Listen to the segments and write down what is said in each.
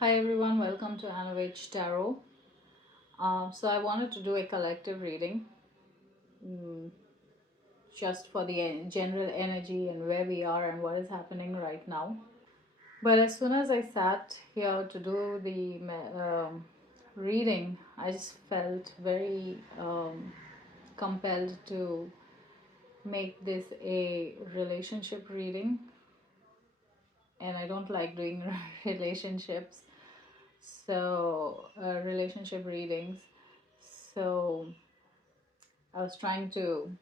Hi everyone, welcome to Untitled Tarot. So I wanted to do a collective reading, mm, just for the general energy and where we are and what is happening right now. But as soon as I sat here to do the reading, I just felt very compelled to make this a relationship reading, and I don't like doing relationships, so relationship readings. So I was trying to,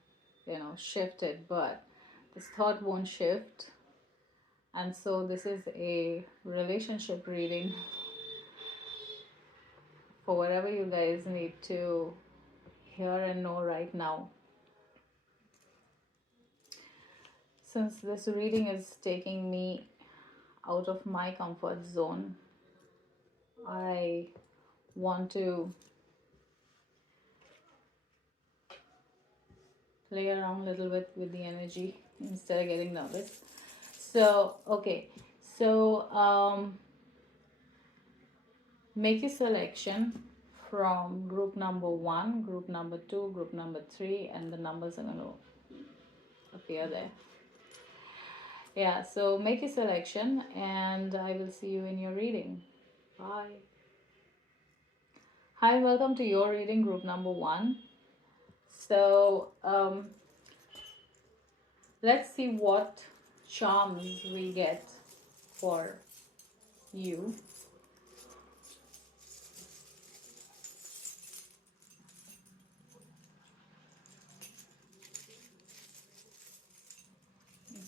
shift it, but this thought won't shift. And so this is a relationship reading for whatever you guys need to hear and know right now. Since this reading is taking me out of my comfort zone, I want to play around a little bit with the energy instead of getting nervous. So, okay. So, make a selection from group number 1, group number 2, group number 3, and the numbers are going to appear there. Yeah, so make a selection and I will see you in your reading. Bye. Hi, welcome to your reading, group number 1. So, let's see what charms we get for you.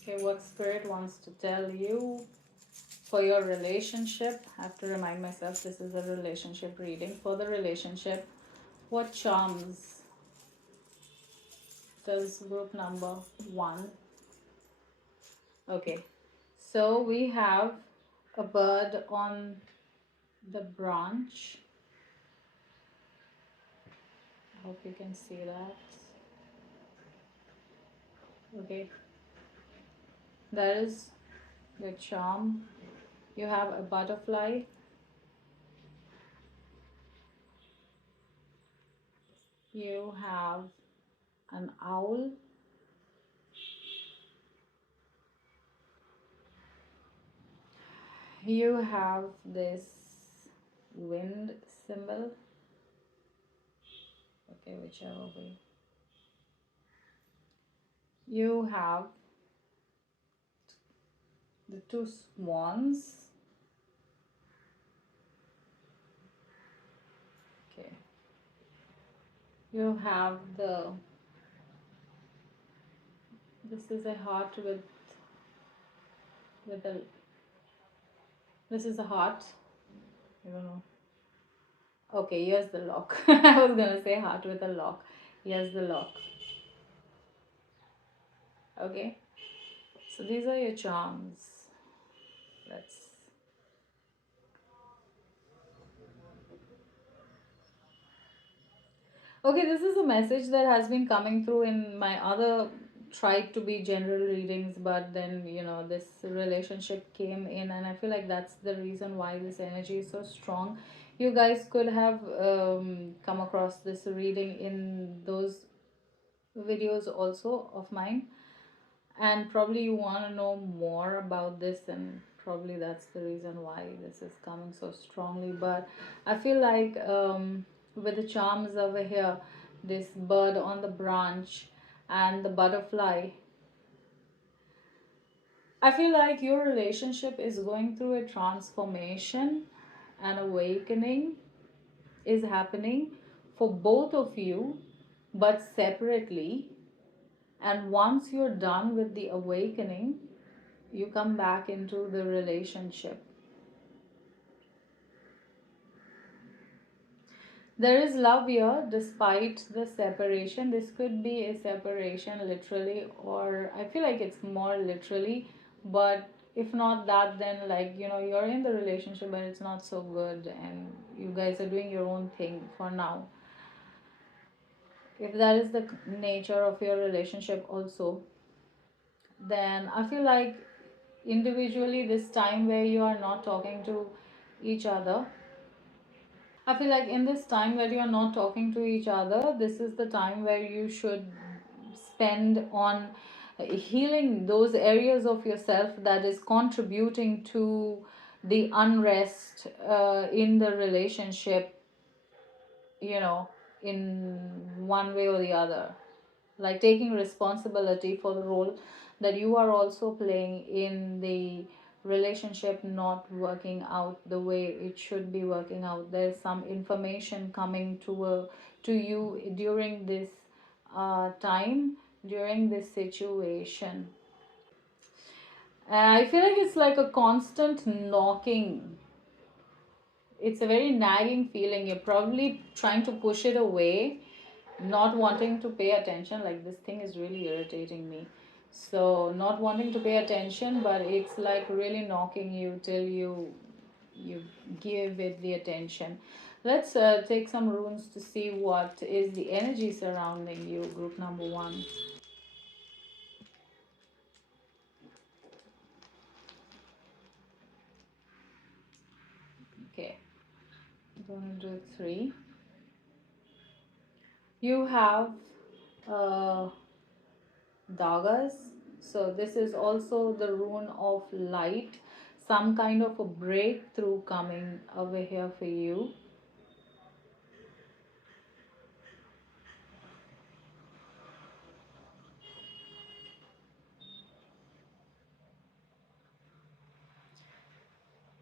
Okay, what spirit wants to tell you for your relationship. I have to remind myself this is a relationship reading. For the relationship, what charms does group number 1? Okay, so we have a bird on the branch. I hope you can see that. Okay, that is the charm. You have a butterfly. You have an owl. You have this wind symbol. Okay, whichever way. You have the 2 swans. Okay. You have this is a heart with a, this is a heart. I don't know. Okay, here's the lock. I was gonna say heart with a lock. Here's the lock. Okay. So these are your charms. Let's Okay, this is a message that has been coming through in my other tried to be general readings, but then this relationship came in, and I feel like that's the reason why this energy is so strong. You guys could have come across this reading in those videos also of mine, and probably you want to know more about this, and probably that's the reason why this is coming so strongly. But I feel like with the charms over here, this bird on the branch and the butterfly, I feel like your relationship is going through a transformation, and awakening is happening for both of you, but separately. And once you're done with the awakening, you come back into the relationship. There is love here despite the separation. This could be a separation literally, or I feel like it's more literally, but if not that, then like you're in the relationship but it's not so good and you guys are doing your own thing for now. If that is the nature of your relationship also, then I feel like individually this time where you are not talking to each other. I feel like in this time where you're not talking to each other, this is the time where you should spend on healing those areas of yourself that is contributing to the unrest in the relationship, you know, in one way or the other. Like taking responsibility for the role that you are also playing in the relationship not working out the way it should be working out. There's some information coming to you during this time, during this situation. I feel like it's like a constant knocking. It's a very nagging feeling. You're probably trying to push it away, not wanting to pay attention. Like, this thing is really irritating me. So not wanting to pay attention, but it's like really knocking you till you give it the attention. Let's take some runes to see what is the energy surrounding you, group number one. Okay, I'm gonna do three. You have uh, dagas. So this is also the rune of light, some kind of a breakthrough coming over here for you.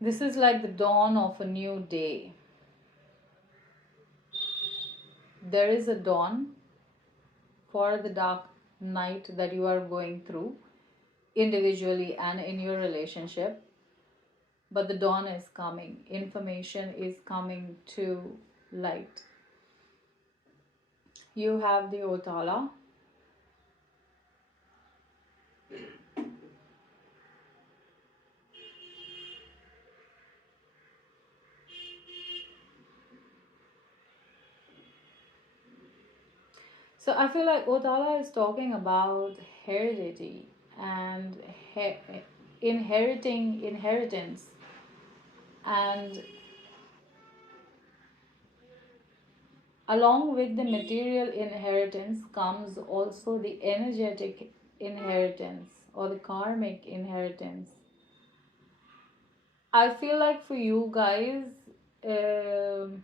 This is like the dawn of a new day. There is a dawn for the dark night that you are going through individually and in your relationship, but the dawn is coming, information is coming to light. You have the Otala. So I feel like Otala is talking about heredity and inheriting inheritance, and along with the material inheritance comes also the energetic inheritance or the karmic inheritance. I feel like for you guys, um,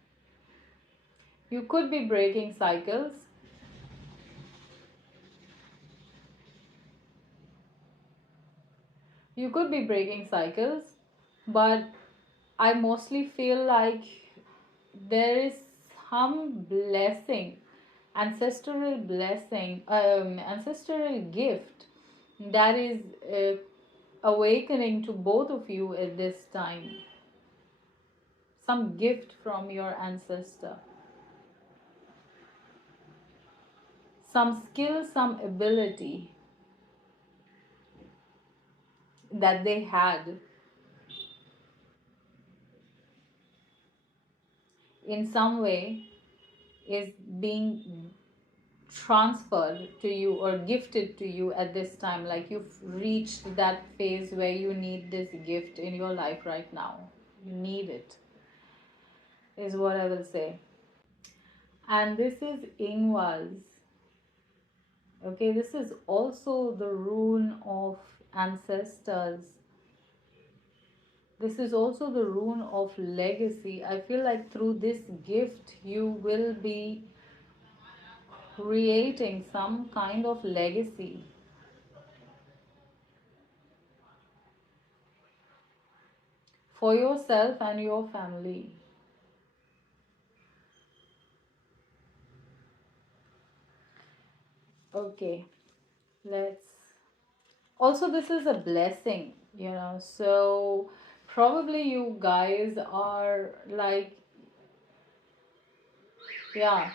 you could be breaking cycles. You could be breaking cycles, but I mostly feel like there is some blessing, ancestral blessing, ancestral gift that is awakening to both of you at this time. Some gift from your ancestor, some skill, some ability that they had in some way is being transferred to you or gifted to you at this time. Like, you've reached that phase where you need this gift in your life right now. You need it, is what I will say. And this is Ingwaz. Okay, this is also the rune of ancestors. This is also the rune of legacy. I feel like through this gift, you will be creating some kind of legacy for yourself and your family. Okay, let's. Also, this is a blessing, so probably you guys are like, yeah.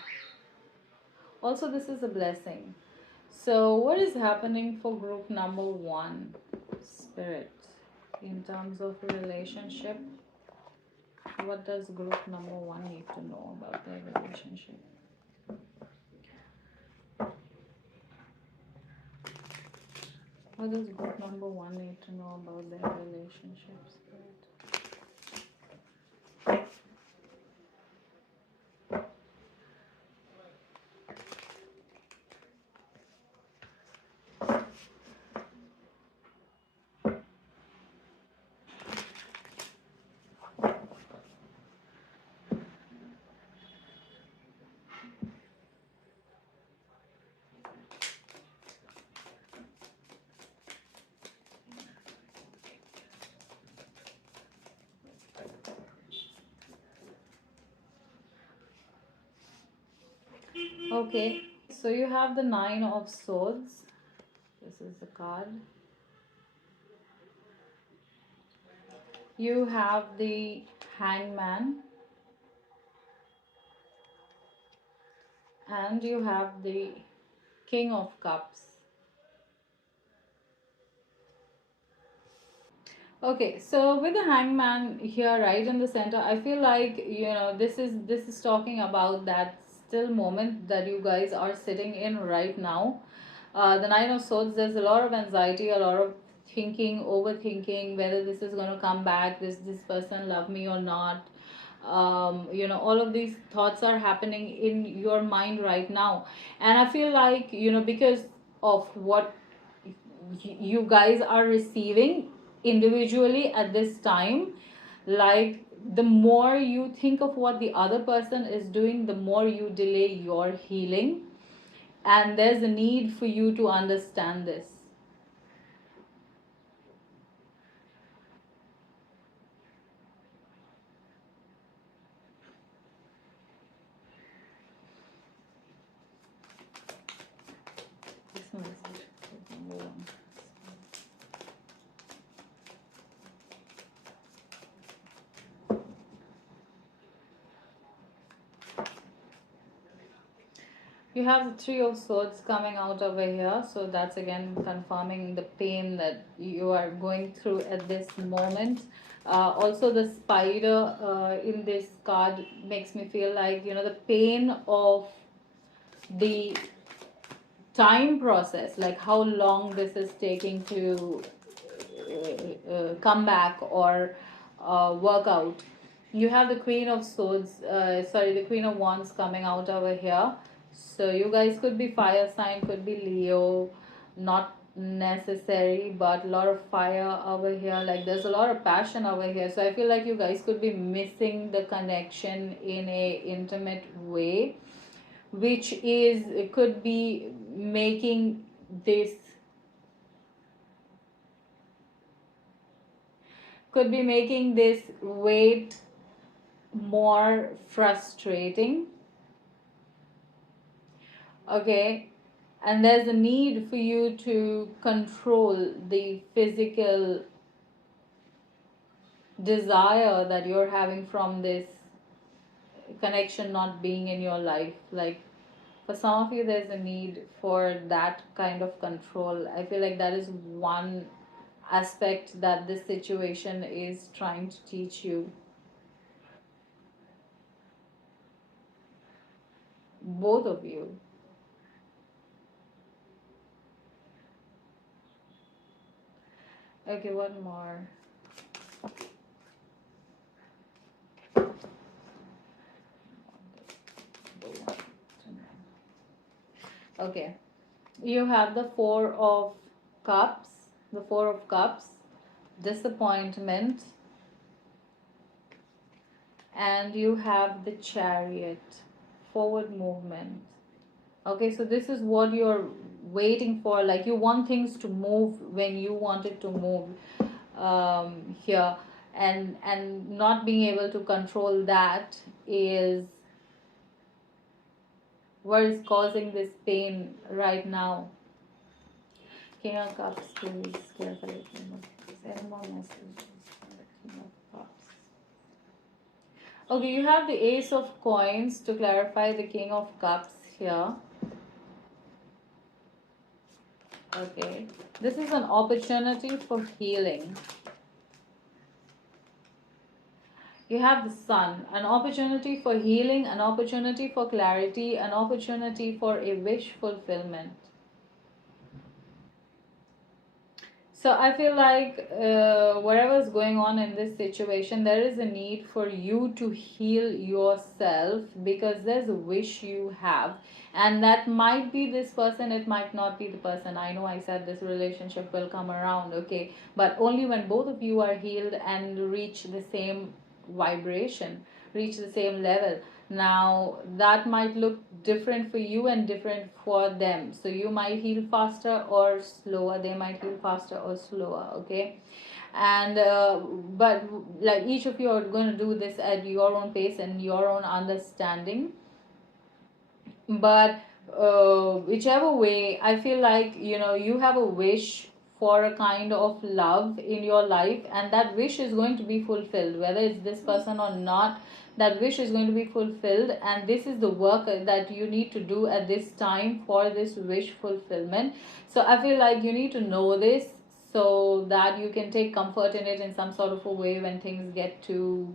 Also, this is a blessing. So, what is happening for group number one, Spirit, in terms of relationship? What does group number one need to know about their relationship? What does group number one need to know about their relationship, Spirit? Okay, so you have the Nine of Swords. This is the card. You have the Hangman, and you have the King of Cups. Okay, so with the Hangman here right in the center, I feel like, this is talking about that still moment that you guys are sitting in right now. The Nine of Swords, there's a lot of anxiety, a lot of thinking, overthinking whether this is going to come back, this person love me or not. All of these thoughts are happening in your mind right now, and I feel like, because of what you guys are receiving individually at this time, like, the more you think of what the other person is doing, the more you delay your healing, and there's a need for you to understand this. This one is number one. You have the Three of Swords coming out over here, so that's again confirming the pain that you are going through at this moment. Also, the spider in this card makes me feel like, the pain of the time process, like how long this is taking to come back or work out. You have the Queen of Swords, the Queen of Wands coming out over here. So you guys could be fire sign, could be Leo, not necessary, but a lot of fire over here. Like, there's a lot of passion over here. So I feel like you guys could be missing the connection in a intimate way, which is could be making this wait more frustrating. Okay, and there's a need for you to control the physical desire that you're having from this connection not being in your life. Like, for some of you, there's a need for that kind of control. I feel like that is one aspect that this situation is trying to teach you. Both of you. Okay, one more. Okay, you have the Four of Cups, disappointment, and you have the Chariot, forward movement. Okay, so this is what you're waiting for. Like, you want things to move when you want it to move, here, and not being able to control that is what is causing this pain right now. King of Cups, please clarify. Send more messages from the King of Cups. Okay, you have the Ace of Coins to clarify the King of Cups here. Okay, this is an opportunity for healing. You have the Sun, an opportunity for healing, an opportunity for clarity, an opportunity for a wish fulfillment. So I feel like, whatever is going on in this situation, there is a need for you to heal yourself, because there's a wish you have, and that might be this person, it might not be the person. I know I said this relationship will come around, okay, but only when both of you are healed and reach the same vibration, reach the same level. Now, that might look different for you and different for them. So you might heal faster or slower, they might heal faster or slower. Okay, and but like, each of you are going to do this at your own pace and your own understanding. But whichever way, I feel like, you have a wish for a kind of love in your life, and that wish is going to be fulfilled, whether it's this person or not. That wish is going to be fulfilled, and this is the work that you need to do at this time for this wish fulfillment. So I feel like you need to know this, so that you can take comfort in it in some sort of a way when things get to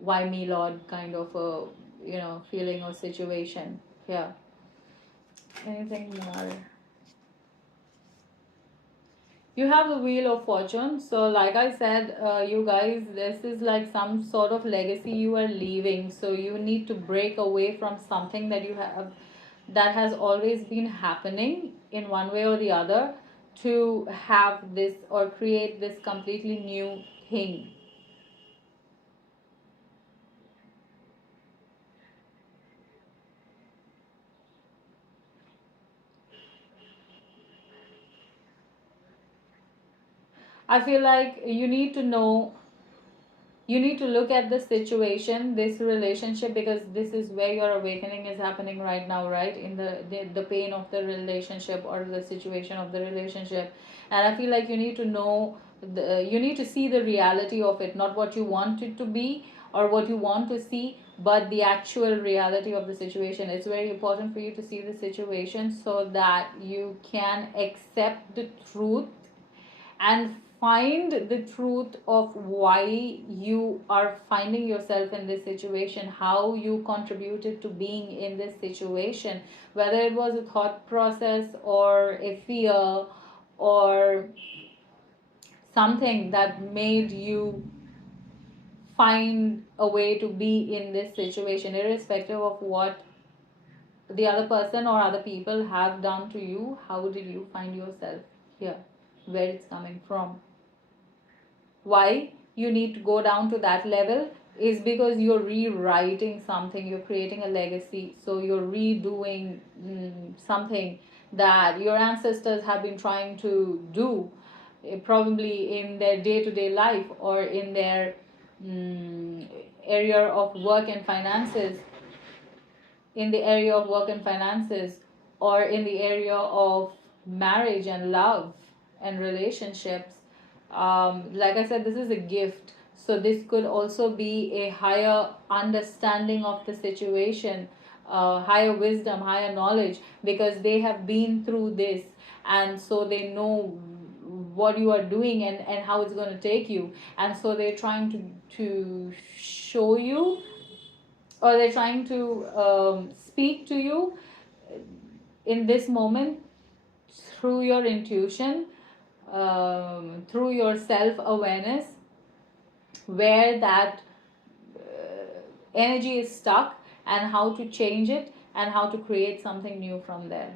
why me lord kind of a feeling or situation. Yeah. Anything more? You have the wheel of fortune. So like I said, you guys, this is like some sort of legacy you are leaving. So you need to break away from something that you have, that has always been happening in one way or the other, to have this or create this completely new thing. I feel like you need to look at the situation, this relationship, because this is where your awakening is happening right now, right? In the pain of the relationship or the situation of the relationship. And I feel like you need to know, you need to see the reality of it, not what you want it to be or what you want to see, but the actual reality of the situation. It's very important for you to see the situation so that you can accept the truth and find the truth of why you are finding yourself in this situation, how you contributed to being in this situation, whether it was a thought process or a fear or something that made you find a way to be in this situation, irrespective of what the other person or other people have done to you. How did you find yourself here, where it's coming from? Why you need to go down to that level is because you're rewriting something, you're creating a legacy, so you're redoing something that your ancestors have been trying to do, probably in their day-to-day life or in their mm, area of work and finances, in the area of work and finances, or in the area of marriage and love and relationships. Like I said, this is a gift. So this could also be a higher understanding of the situation, higher wisdom, higher knowledge, because they have been through this, and so they know what you are doing and how it's going to take you, and so they're trying to show you, or they're trying to speak to you in this moment through your intuition, through your self awareness, where that energy is stuck, and how to change it and how to create something new from there.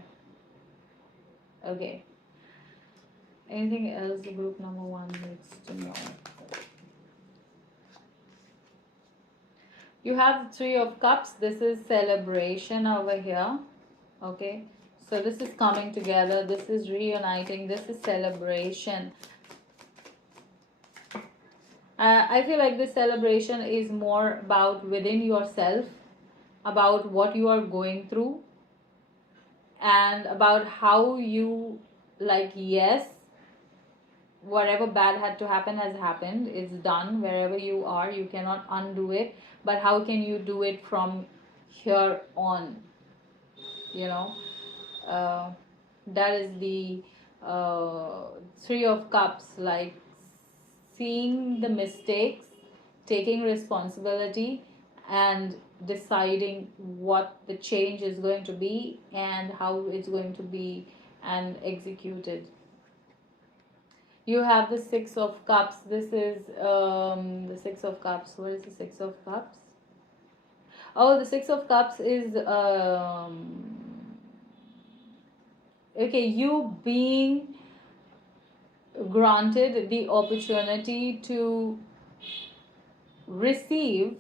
Okay. Anything else the group number one needs to know? You have the Three of Cups. This is celebration over here. Okay. So this is coming together. This is reuniting. This is celebration. I feel like this celebration is more about within yourself, about what you are going through, and about how you, like, yes, whatever bad had to happen has happened. It's done. Wherever you are, you cannot undo it. But how can you do it from here on? You know, uh, that is the Three of Cups, like seeing the mistakes, taking responsibility, and deciding what the change is going to be and how it's going to be and executed. You have the Six of Cups. This is the Six of Cups. What is the Six of Cups? Oh, the Six of Cups is okay, you being granted the opportunity to receive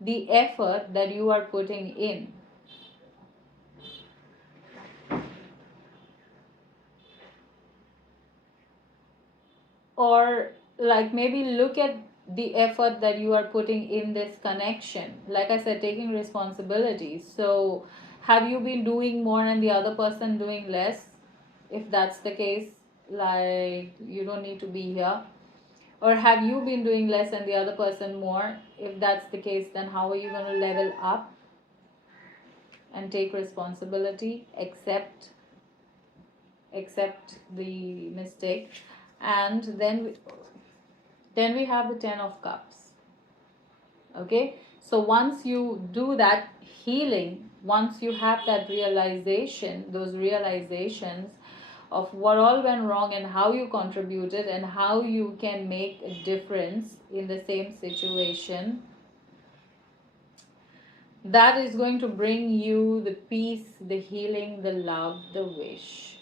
the effort that you are putting in. Or like maybe look at the effort that you are putting in this connection. Like I said, taking responsibility. So Have you been doing more and the other person doing less? If that's the case, like, you don't need to be here. Or have you been doing less and the other person more? If that's the case, then how are you going to level up and take responsibility, accept the mistake? And then we have the 10 of cups. Okay, so once you do that healing, once you have that realization, those realizations of what all went wrong and how you contributed and how you can make a difference in the same situation, that is going to bring you the peace, the healing, the love, the wish.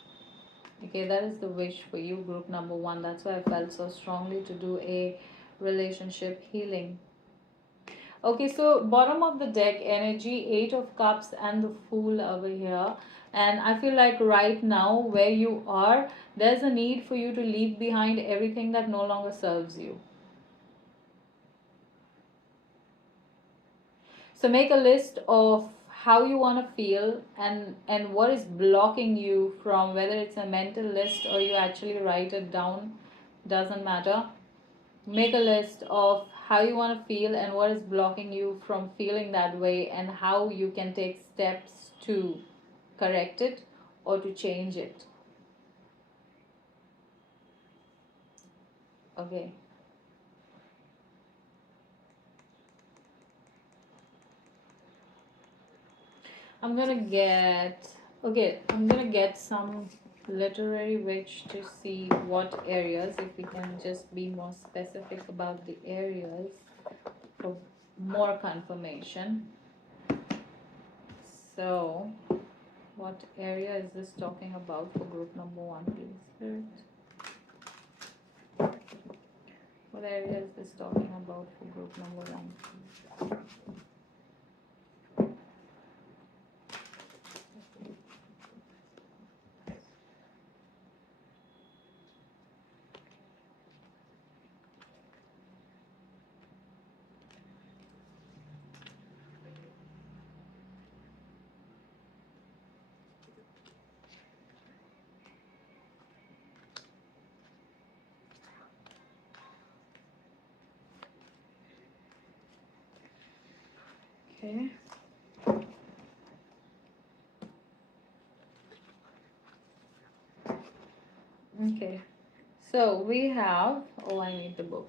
Okay, that is the wish for you, group number one. That's why I felt so strongly to do a relationship healing. Okay, so bottom of the deck energy, 8 of cups and the Fool over here. And I feel like right now where you are, there's a need for you to leave behind everything that no longer serves you. So make a list of how you want to feel and what is blocking you from, whether it's a mental list or you actually write it down, doesn't matter. Make a list of how you want to feel and what is blocking you from feeling that way, and how you can take steps to correct it or to change it. Okay. I'm gonna get some literary witch to see what areas, if we can just be more specific about the areas for more confirmation. So what area is this talking about for group number one, please, Spirit? What area is this talking about for group number one? Okay. Okay. So we have, oh, I need the book.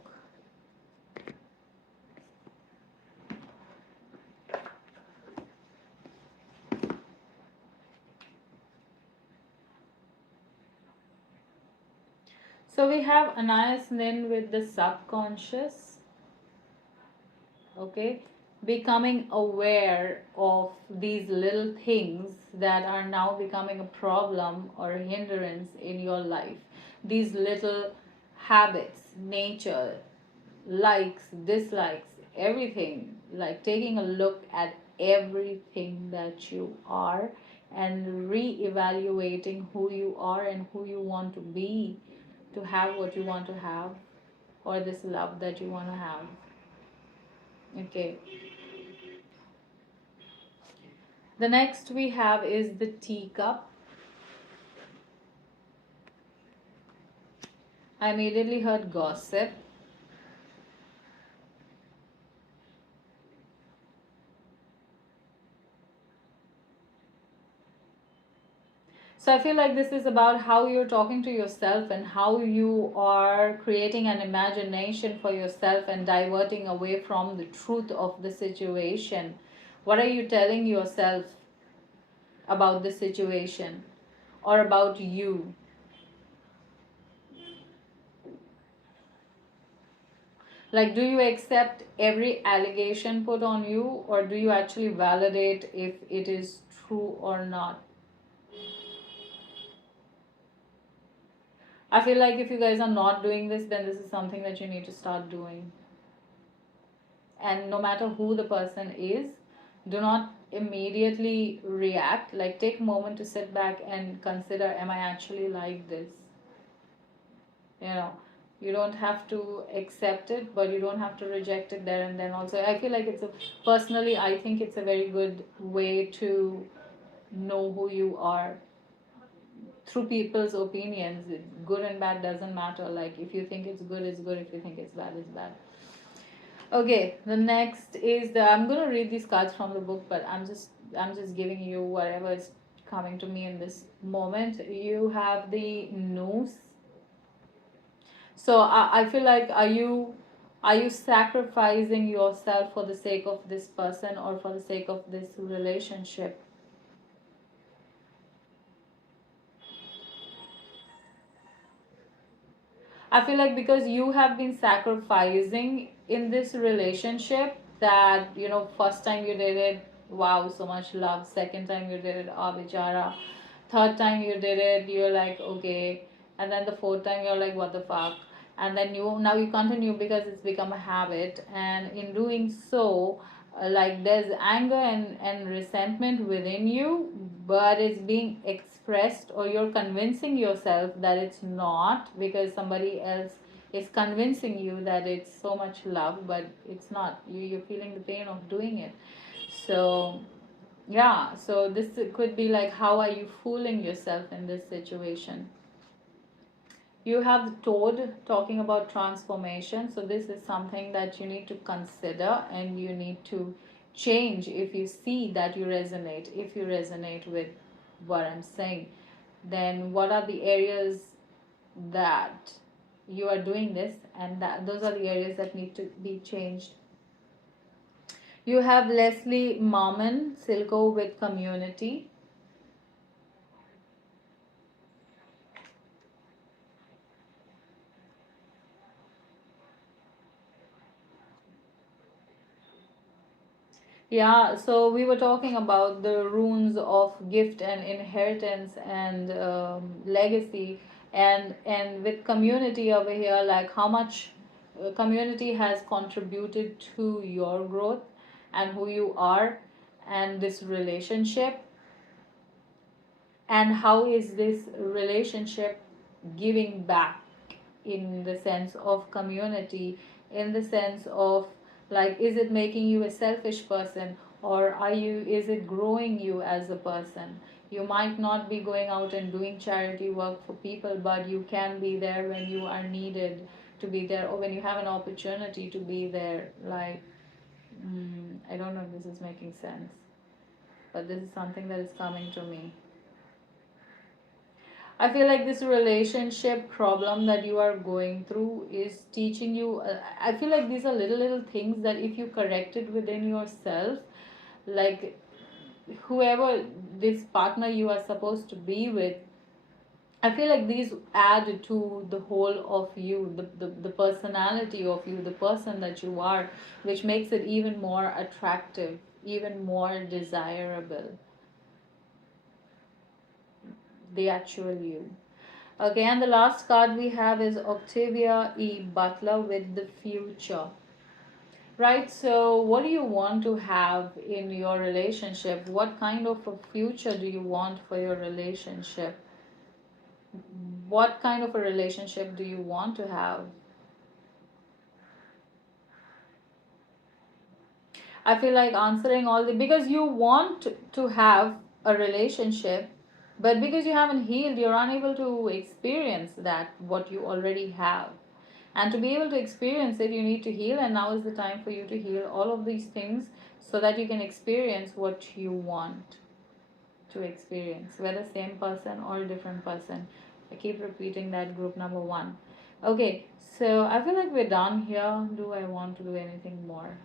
So we have Anais Nin with the subconscious. Okay. Becoming aware of these little things that are now becoming a problem or a hindrance in your life. These little habits, nature, likes, dislikes, everything. Like taking a look at everything that you are and re-evaluating who you are and who you want to be, to have what you want to have, or this love that you want to have. Okay. The next we have is the teacup. I immediately heard gossip. So I feel like this is about how you're talking to yourself and how you are creating an imagination for yourself and diverting away from the truth of the situation. What are you telling yourself about the situation or about you? Like, do you accept every allegation put on you, or do you actually validate if it is true or not? I feel like if you guys are not doing this, then this is something that you need to start doing. And no matter who the person is, do not immediately react. Like, take a moment to sit back and consider, am I actually like this? You know, you don't have to accept it, but you don't have to reject it there and then also. I feel like personally, I think it's a very good way to know who you are through people's opinions. Good and bad doesn't matter. Like, if you think it's good, it's good. If you think it's bad, it's bad. Okay, the next is the, I'm gonna read these cards from the book, but I'm just giving you whatever is coming to me in this moment. You have the noose. So I feel like, are you sacrificing yourself for the sake of this person or for the sake of this relationship? I feel like because you have been sacrificing in this relationship, that, first time you did it, wow, so much love. Second time you did it, ah, bichara. Third time you did it, you're like, okay. And then the fourth time you're like, what the fuck? And then you continue because it's become a habit. And in doing so, like, there's anger and resentment within you, but it's being expressed, or you're convincing yourself that it's not, because somebody else is convincing you that it's so much love, but it's not. You're feeling the pain of doing it. So yeah, so this could be like, how are you fooling yourself in this situation? You have the toad talking about transformation. So this is something that you need to consider, and you need to change if you see that you resonate. If you resonate with what I'm saying, then what are the areas that you are doing this, and that those are the areas that need to be changed. You have Leslie Marmon, Silco with community. Yeah, so we were talking about the runes of gift and inheritance and legacy, and with community over here, like how much community has contributed to your growth and who you are, and this relationship, and how is this relationship giving back, in the sense of community, in the sense of, like, is it making you a selfish person, or is it growing you as a person? You might not be going out and doing charity work for people, but you can be there when you are needed to be there, or when you have an opportunity to be there. Like, I don't know if this is making sense, but this is something that is coming to me. I feel like this relationship problem that you are going through is teaching you. I feel like these are little things that if you corrected within yourself, like, whoever this partner you are supposed to be with, I feel like these add to the whole of you, the personality of you, the person that you are, which makes it even more attractive, even more desirable, the actual you. Okay, and the last card we have is Octavia E. Butler with the future. Right, so what do you want to have in your relationship? What kind of a future do you want for your relationship? What kind of a relationship do you want to have? I feel like answering all the, because you want to have a relationship, but because you haven't healed, you're unable to experience that what you already have. And to be able to experience it, you need to heal, and now is the time for you to heal all of these things so that you can experience what you want to experience, whether same person or different person. I keep repeating that, group number one. Okay, so I feel like we're done here. Do I want to do anything more?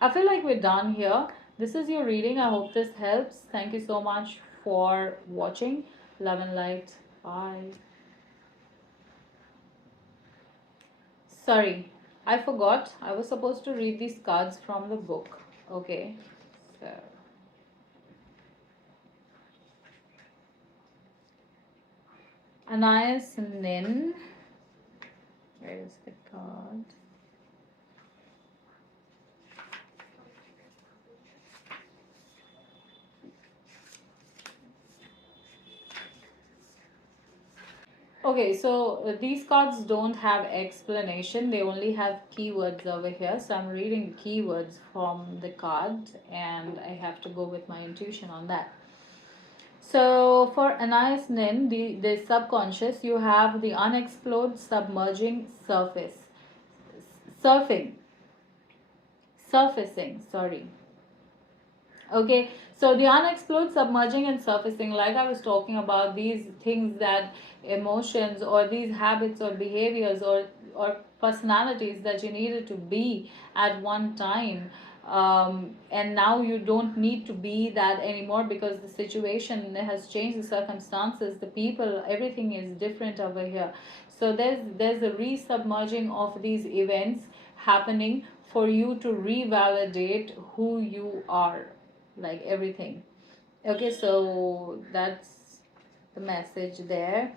I feel like we're done here. This is your reading. I hope this helps. Thank you so much for watching. Love and light. Bye. Sorry, I forgot. I was supposed to read these cards from the book. Okay. So, Anais Nin. Where is the card? Okay, so these cards don't have explanation, they only have keywords over here. So I'm reading the keywords from the card and I have to go with my intuition on that. So for Anais Nin, the subconscious, you have the unexplored submerging surface. Surfing. Surfacing, sorry. Okay, so the unexplored submerging and surfacing, like I was talking about, these things that emotions or these habits or behaviors or personalities that you needed to be at one time, and now you don't need to be that anymore because the situation has changed, the circumstances, the people, everything is different over here. So there's a resubmerging of these events happening for you to revalidate who you are, like everything. Okay, so that's the message there.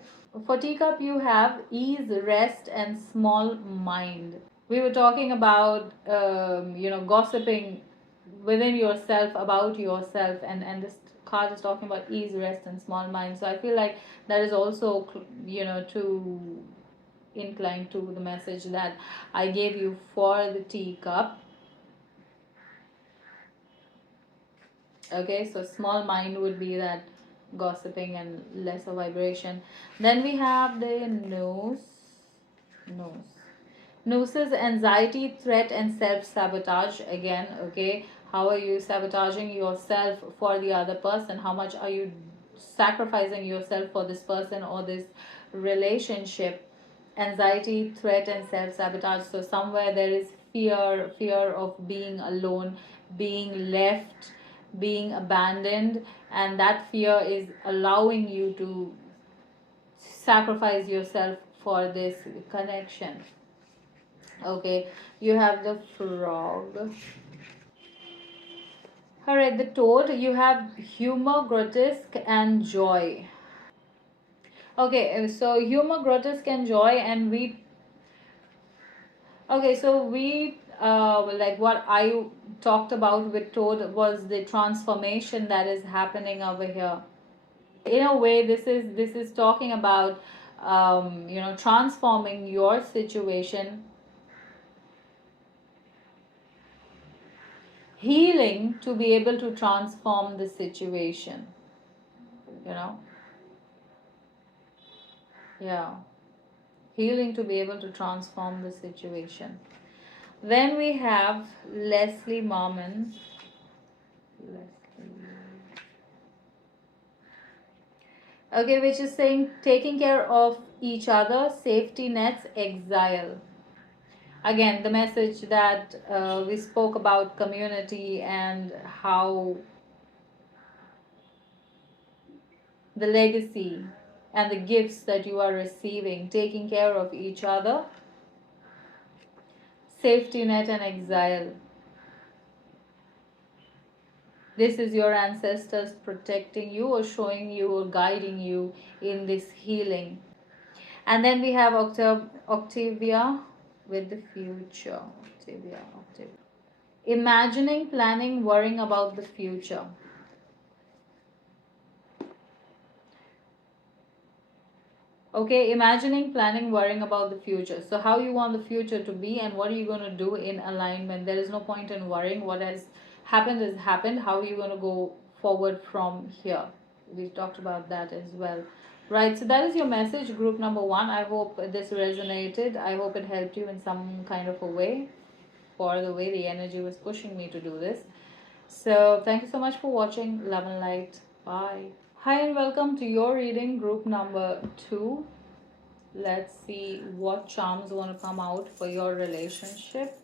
For teacup, you have ease, rest, and small mind. We were talking about gossiping within yourself about yourself, and this card is talking about ease, rest, and small mind. So I feel like that is also to incline to the message that I gave you for the teacup. Okay, so small mind would be that gossiping and lesser vibration. Then we have the nose. Nooses, anxiety, threat, and self sabotage. Again, okay, how are you sabotaging yourself for the other person? How much are you sacrificing yourself for this person or this relationship? Anxiety, threat, and self sabotage. So, somewhere there is fear of being alone, being left, being abandoned, and that fear is allowing you to sacrifice yourself for this connection. Okay, you have the frog. Alright, the toad, you have humor, grotesque, and joy. Okay, so humor, grotesque, and joy, and we. Okay, so we. Like what I talked about with toad was the transformation that is happening over here. In a way, this is talking about transforming your situation, healing to be able to transform the situation, you know yeah, healing to be able to transform the situation. Then we have Leslie Marmon. Leslie. Okay, which is saying taking care of each other, safety nets, exile. Again, the message that we spoke about community and how the legacy and the gifts that you are receiving, taking care of each other, safety net, and exile. This is your ancestors protecting you or showing you or guiding you in this healing. And then we have Octavia with the future. Octavia. Imagining, planning, worrying about the future. Okay, imagining, planning, worrying about the future. So, how you want the future to be and what are you going to do in alignment? There is no point in worrying. What has happened has happened. How are you going to go forward from here? We talked about that as well. Right, so that is your message, group number one. I hope this resonated. I hope it helped you in some kind of a way, for the way the energy was pushing me to do this. So, thank you so much for watching. Love and light. Bye. Hi, and welcome to your reading, group number two. Let's see what charms want to come out for your relationship.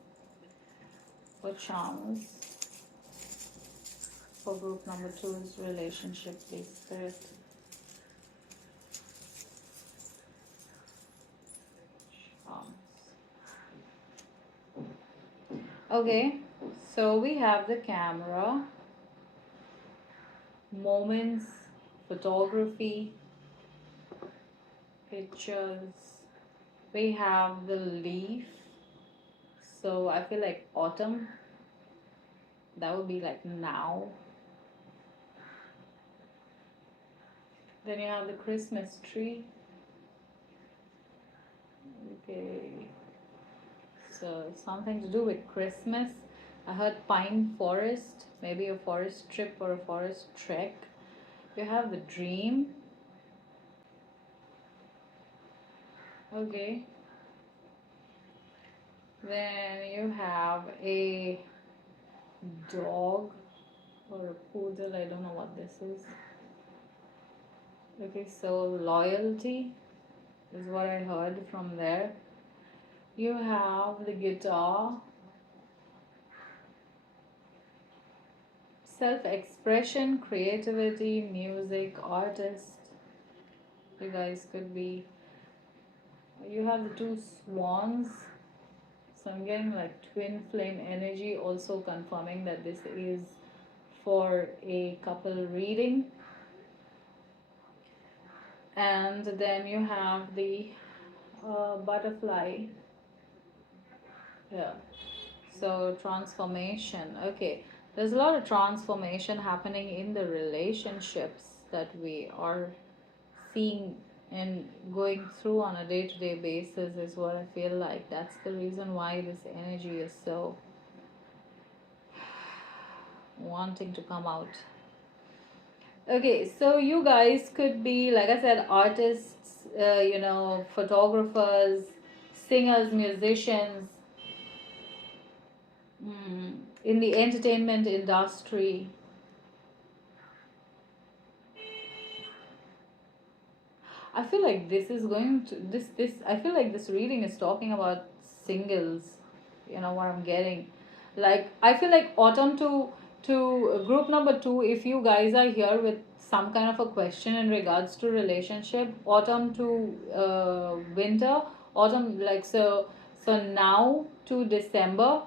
What charms for group number two's relationship, please, Spirit. Charms. Okay, so we have the camera, moments, photography, pictures. We have the leaf. So I feel like autumn. That would be like now. Then you have the Christmas tree. Okay. So something to do with Christmas. I heard pine forest, maybe a forest trip or a forest trek. You have the dream. Okay. Then you have a dog or a poodle. I don't know what this is. Okay, so loyalty is what I heard from there. You have the guitar, self expression, creativity, music, artist. You guys could be. You have the two swans. So I'm getting like twin flame energy, also confirming that this is for a couple reading. And then you have the butterfly. Yeah. So transformation. Okay. There's a lot of transformation happening in the relationships that we are seeing and going through on a day-to-day basis is what I feel like. That's the reason why this energy is so wanting to come out. Okay, so you guys could be, like I said, artists, photographers, singers, musicians, in the entertainment industry. I feel like this is going to this. I feel like this reading is talking about singles. You know what I'm getting? Like I feel like autumn to group number two. If you guys are here with some kind of a question in regards to relationship, autumn to winter, autumn like so now to December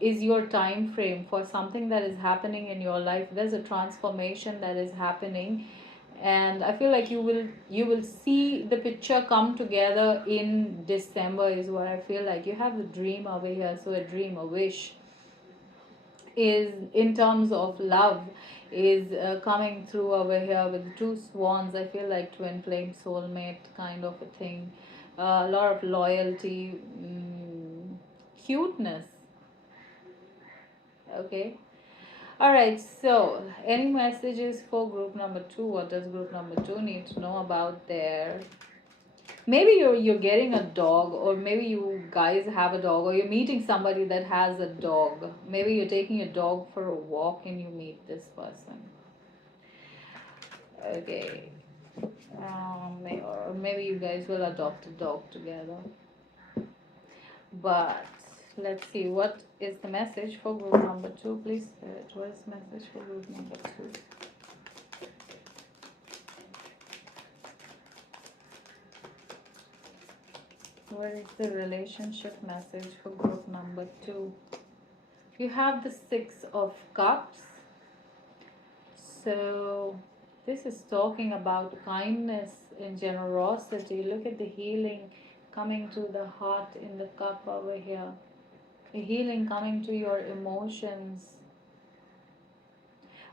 is your time frame for something that is happening in your life. There's a transformation that is happening, and I feel like you will see the picture come together in December is what I feel like. You have the dream over here, so a dream, a wish is in terms of love is coming through over here with two swans. I feel like twin flame soulmate kind of a thing. A lot of loyalty, cuteness. Okay. All right, so any messages for group number two? What does group number two need to know about their? Maybe you're getting a dog, or maybe you guys have a dog, or you're meeting somebody that has a dog. Maybe you're taking a dog for a walk and you meet this person. Okay, or maybe you guys will adopt a dog together. But let's see, what is the message for group number two, please? What is the message for group number two? What is the relationship message for group number two? You have the Six of Cups. So this is talking about kindness and generosity. Look at the healing coming to the heart in the cup over here. The healing coming to your emotions.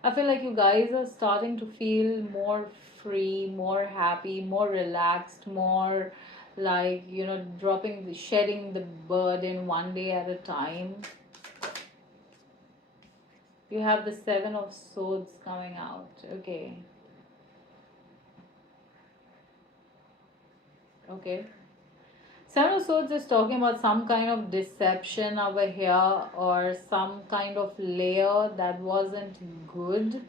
I feel like you guys are starting to feel more free, more happy, more relaxed, more like, shedding the burden one day at a time. You have the Seven of Swords coming out. Okay. Okay. Seven of Swords is talking about some kind of deception over here, or some kind of layer that wasn't good.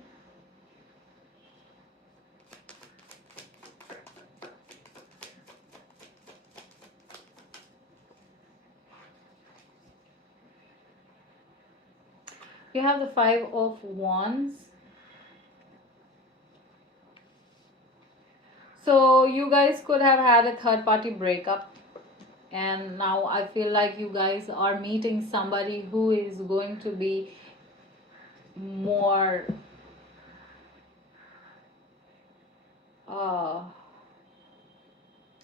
You have the Five of Wands. So you guys could have had a third party breakup, and now I feel like you guys are meeting somebody who is going to be more uh,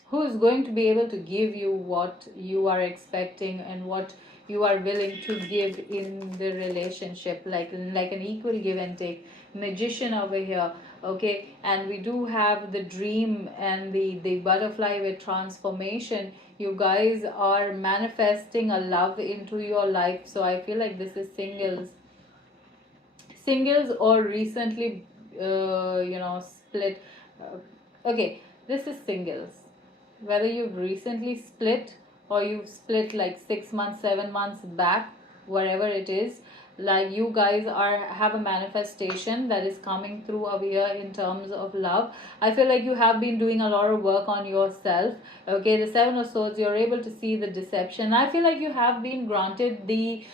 who is going to be able to give you what you are expecting and what you are willing to give in the relationship, like an equal give and take. Magician over here. Okay, and we do have the dream and the butterfly with transformation. You guys are manifesting a love into your life. So I feel like this is singles or recently split. Okay, this is singles, whether you've recently split or you've split like 6 months 7 months back, wherever it is. Like, you guys are have a manifestation that is coming through over here in terms of love. I feel like you have been doing a lot of work on yourself. Okay, the Seven of Swords, you're able to see the deception. I feel like you have been granted the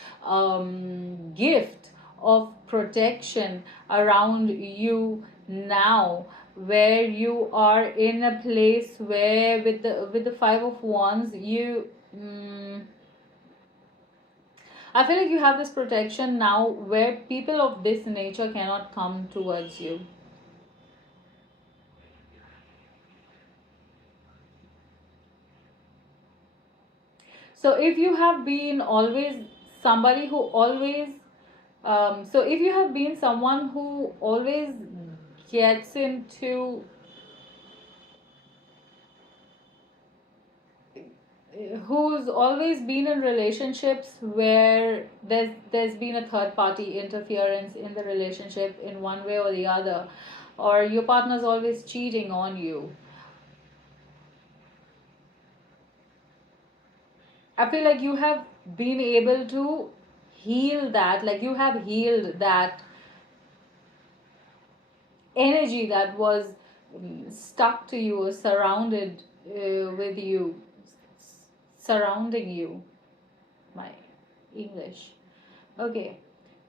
gift of protection around you now, where you are in a place where with the Five of Wands, I feel like you have this protection now where people of this nature cannot come towards you. So if you have been always somebody who always so if you have been someone who always gets into who's always been in relationships where there's been a third party interference in the relationship in one way or the other, or your partner's always cheating on you, I feel like you have been able to heal that. Like, you have healed that energy that was stuck to you or surrounded with you, surrounding you. My English. Okay.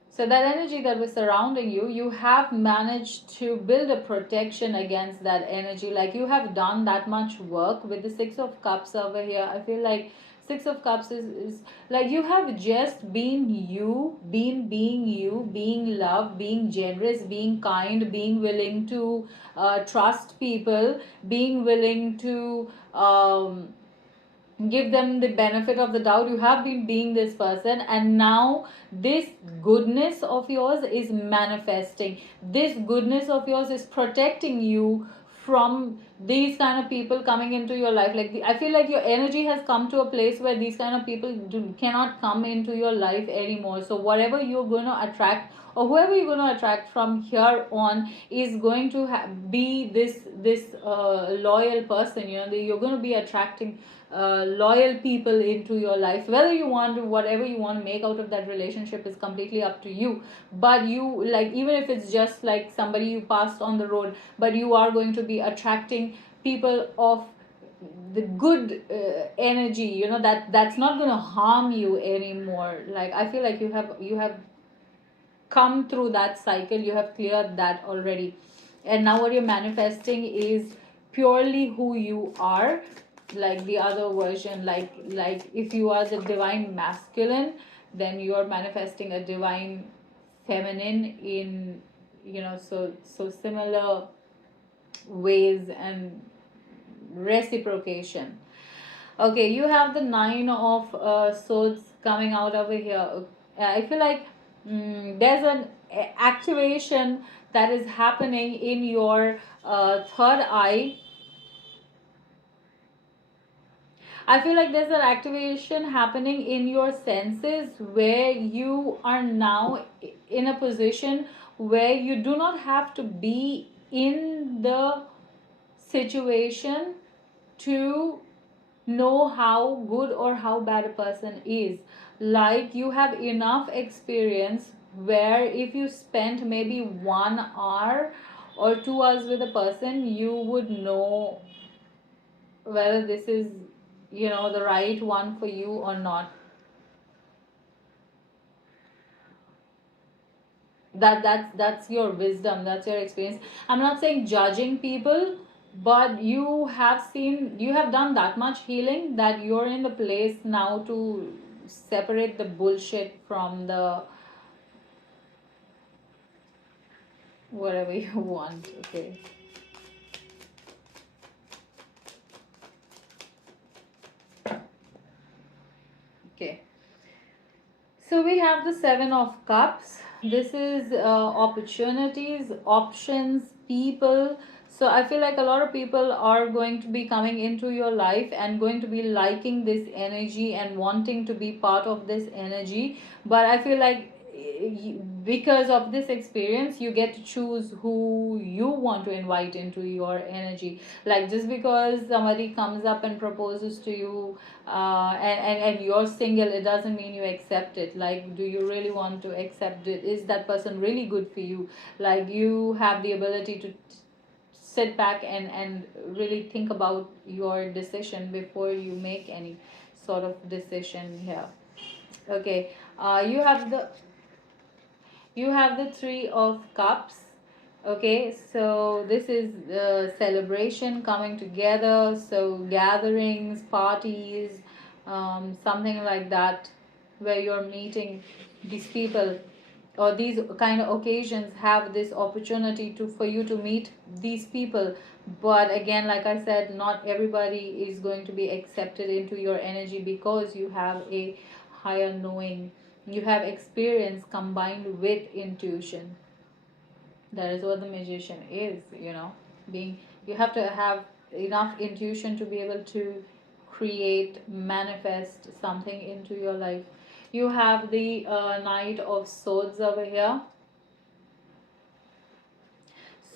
So that energy that was surrounding you, you have managed to build a protection against that energy. Like, you have done that much work with the Six of Cups over here. I feel like Six of Cups is like you have just been you, being you, being love, being generous, being kind, being willing to trust people, being willing to give them the benefit of the doubt. You have been being this person, and now this goodness of yours is manifesting. This goodness of yours is protecting you from these kind of people coming into your life. Like, I feel like your energy has come to a place where these kind of people cannot come into your life anymore. So whatever you're going to attract, or whoever you're going to attract from here on, is going to be this loyal person. You're going to be attracting loyal people into your life. Whether you want to, whatever you want to make out of that relationship is completely up to you. But you, like, even if it's just like somebody you passed on the road, but you are going to be attracting people of the good energy, that's not going to harm you anymore. Like, I feel like you have come through that cycle, you have cleared that already, and now what you're manifesting is purely who you are. Like the other version, like if you are the divine masculine, then you are manifesting a divine feminine in, so similar ways and reciprocation. Okay, you have the Nine of Swords coming out over here. I feel like there's an activation that is happening in your third eye. I feel like there's an activation happening in your senses where you are now in a position where you do not have to be in the situation to know how good or how bad a person is. Like, you have enough experience where if you spent maybe 1 hour or 2 hours with a person, you would know whether this is, the right one for you or not. That's your wisdom, that's your experience. I'm not saying judging people, but you have done that much healing that you're in the place now to separate the bullshit from the whatever you want. Okay. Okay. have the Seven of Cups. This is opportunities, options, people. So I feel like a lot of people are going to be coming into your life and going to be liking this energy and wanting to be part of this energy. But I feel like because of this experience, you get to choose who you want to invite into your energy. Like, just because somebody comes up and proposes to you, and you're single, it doesn't mean you accept it. Like, do you really want to accept it? Is that person really good for you? Like, you have the ability to sit back and really think about your decision before you make any sort of decision here. Okay, you have the Three of Cups. Okay, so this is the celebration, coming together, so gatherings, parties, something like that, where you're meeting these people, or these kind of occasions have this opportunity to for you to meet these people. But again, like I said, not everybody is going to be accepted into your energy, because you have a higher knowing, you have experience combined with intuition. That is what the magician is, being, you have to have enough intuition to be able to create, manifest something into your life. You have the Knight of Swords over here.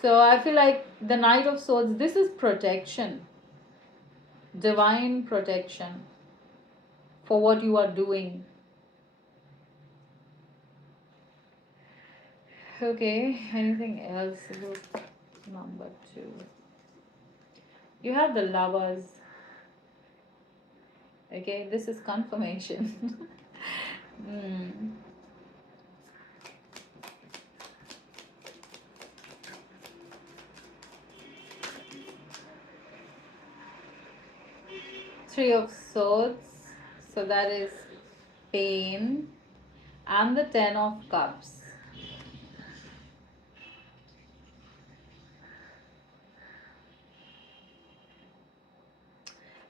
So I feel like the Knight of Swords, this is protection, divine protection for what you are doing. Okay, anything else? Group number 2. You have the Lovers. Okay, this is confirmation. mm. Three of Swords, so that is pain, and the Ten of Cups.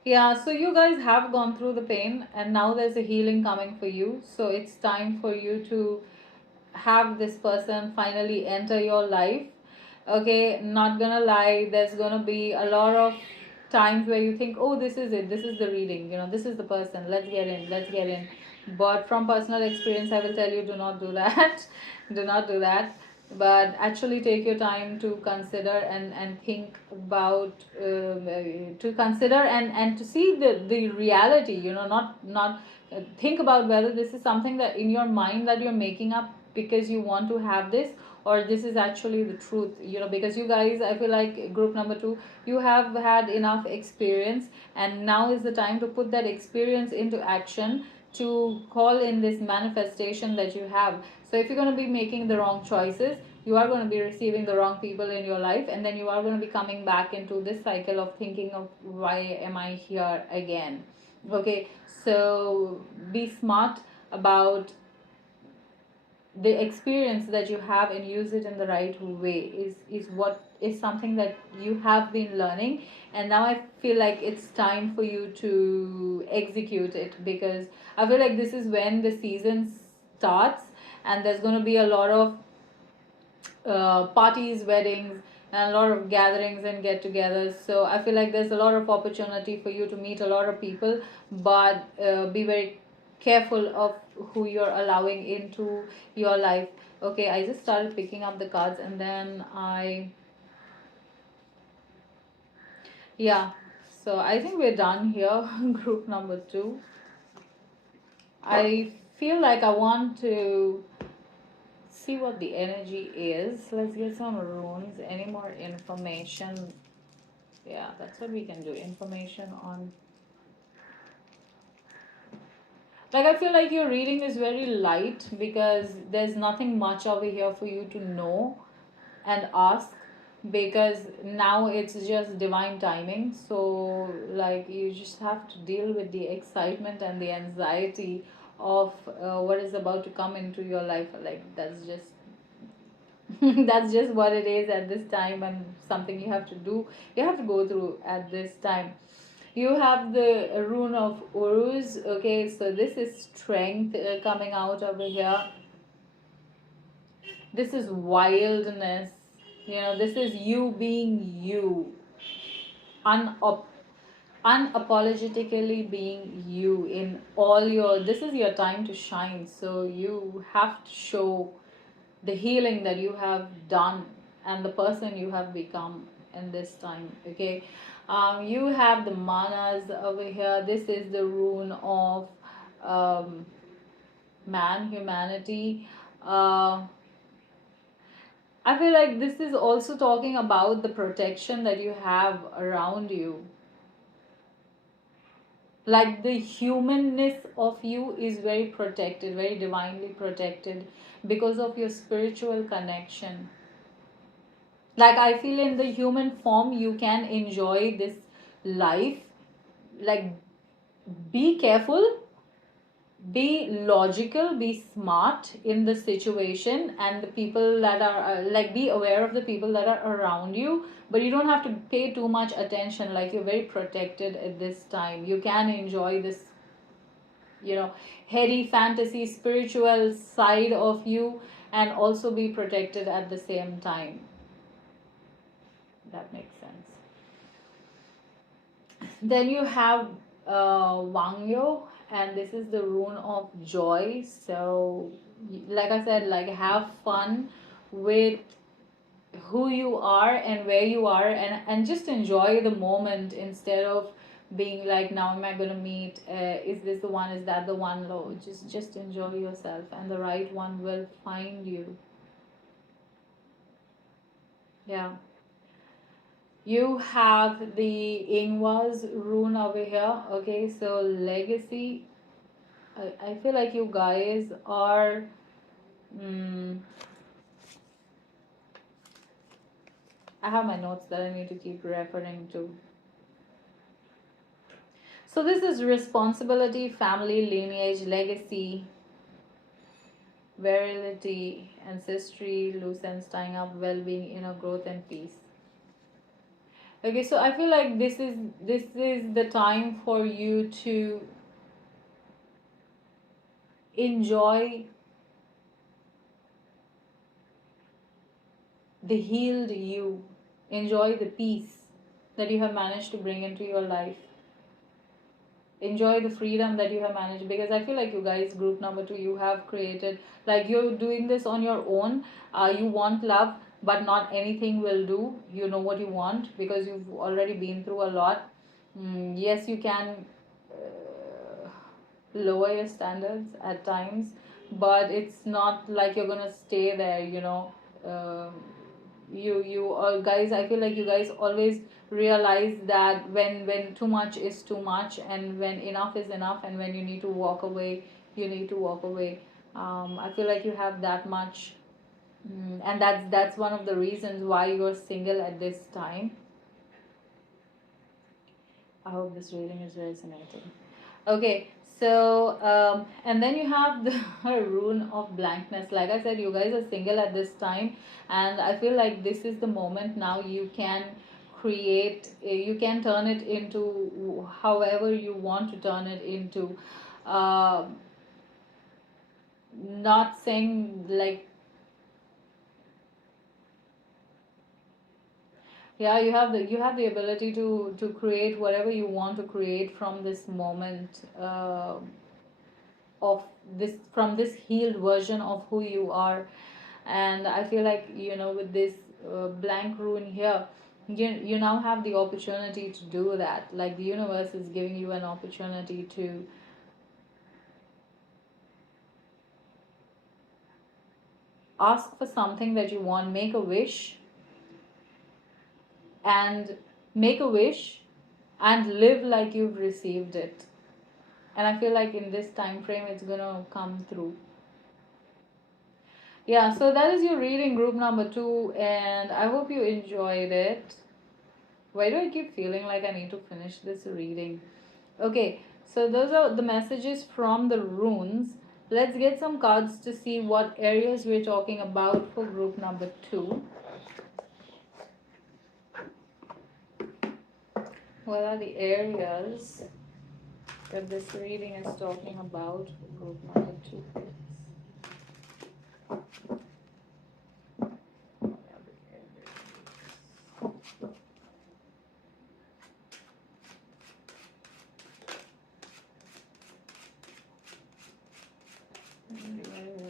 Yeah, so you guys have gone through the pain, and now there's a healing coming for you. So it's time for you to have this person finally enter your life. Okay, not gonna lie, there's gonna be a lot of times where you think, oh, this is it, this is the reading, this is the person, let's get in, let's get in. But from personal experience, I will tell you, do not do that. Do not do that. But actually take your time to consider and think about, to consider and to see the reality, not think about whether this is something that in your mind that you're making up because you want to have this, or this is actually the truth. Because you guys, I feel like group number 2, you have had enough experience, and now is the time to put that experience into action, to call in this manifestation that you have. So if you're going to be making the wrong choices, you are going to be receiving the wrong people in your life, and then you are going to be coming back into this cycle of thinking of, why am I here again? Okay, so be smart about the experience that you have, and use it in the right way, is what is something that you have been learning. And now I feel like it's time for you to execute it, because I feel like this is when the season starts, and there's going to be a lot of parties, weddings, and a lot of gatherings and get-togethers. So I feel like there's a lot of opportunity for you to meet a lot of people, but be very careful of who you're allowing into your life. Okay, I just started picking up the cards, and then yeah. So I think we're done here. Group number 2. I feel like I want to see what the energy is. Let's get some runes. Any more information? Yeah, that's what we can do. Information on, like, I feel like your reading is very light, because there's nothing much over here for you to know and ask, because now it's just divine timing. So like, you just have to deal with the excitement and the anxiety of what is about to come into your life. Like, that's just that's just what it is at this time, and something you have to do, you have to go through at this time. You have the rune of Uruz. Okay, so this is strength coming out over here. This is wildness. This is you being you, unop- unapologetically being you in all your. This is your time to shine. So you have to show the healing that you have done and the person you have become in this time. Okay, you have the manas over here. This is the rune of um, humanity. I feel like this is also talking about the protection that you have around you. Like the humanness of you is very protected, very divinely protected because of your spiritual connection. Like I feel in the human form you can enjoy this life. Like be careful, be logical, be smart in the situation, and the people that are like be aware of the people that are around you, but you don't have to pay too much attention. Like you're very protected at this time. You can enjoy this, heady fantasy spiritual side of you, and also be protected at the same time. That makes sense. Then you have Wangyo, and this is the rune of joy. So, like I said, like have fun with who you are and where you are, and just enjoy the moment instead of being like, now am I going to meet? Is this the one? Is that the one? No, just enjoy yourself, and the right one will find you. Yeah. You have the Ingwa's rune over here. Okay, so legacy. I feel like you guys are. Mm, I have my notes that I need to keep referring to. So this is responsibility, family, lineage, legacy, virility, ancestry, loose ends tying up, well-being, inner growth, and peace. Okay, so I feel like this is the time for you to enjoy the healed you, enjoy the peace that you have managed to bring into your life, enjoy the freedom that you have managed, because I feel like you guys, group number 2, you have created, like you're doing this on your own. You want love, but not anything will do. You know what you want because you've already been through a lot. Yes, you can lower your standards at times, but it's not like you're gonna stay there. You guys, I feel like you guys always realize that when too much is too much, and when enough is enough, and when you need to walk away, you need to walk away. I feel like you have that much. And that's one of the reasons why you're single at this time. I hope this reading is resonating. Okay, so and then you have the rune of blankness. Like I said, you guys are single at this time, and I feel like this is the moment now you can create, you can turn it into however you want to turn it into. Uh, Not saying like, yeah, you have the ability to create whatever you want to create from this moment. Of this From this healed version of who you are. And I feel like, with this blank rune here, you now have the opportunity to do that. Like the universe is giving you an opportunity to ask for something that you want, make a wish, and make a wish and live like you've received it. And I feel like in this time frame it's gonna come through. Yeah, so that is your reading, group number 2, and I hope you enjoyed it. Why do I keep feeling like I need to finish this reading? Okay, so those are the messages from the runes. Let's get some cards to see what areas we're talking about for group number 2. What are the areas that this reading is talking about? Group number 2, please. What are the areas?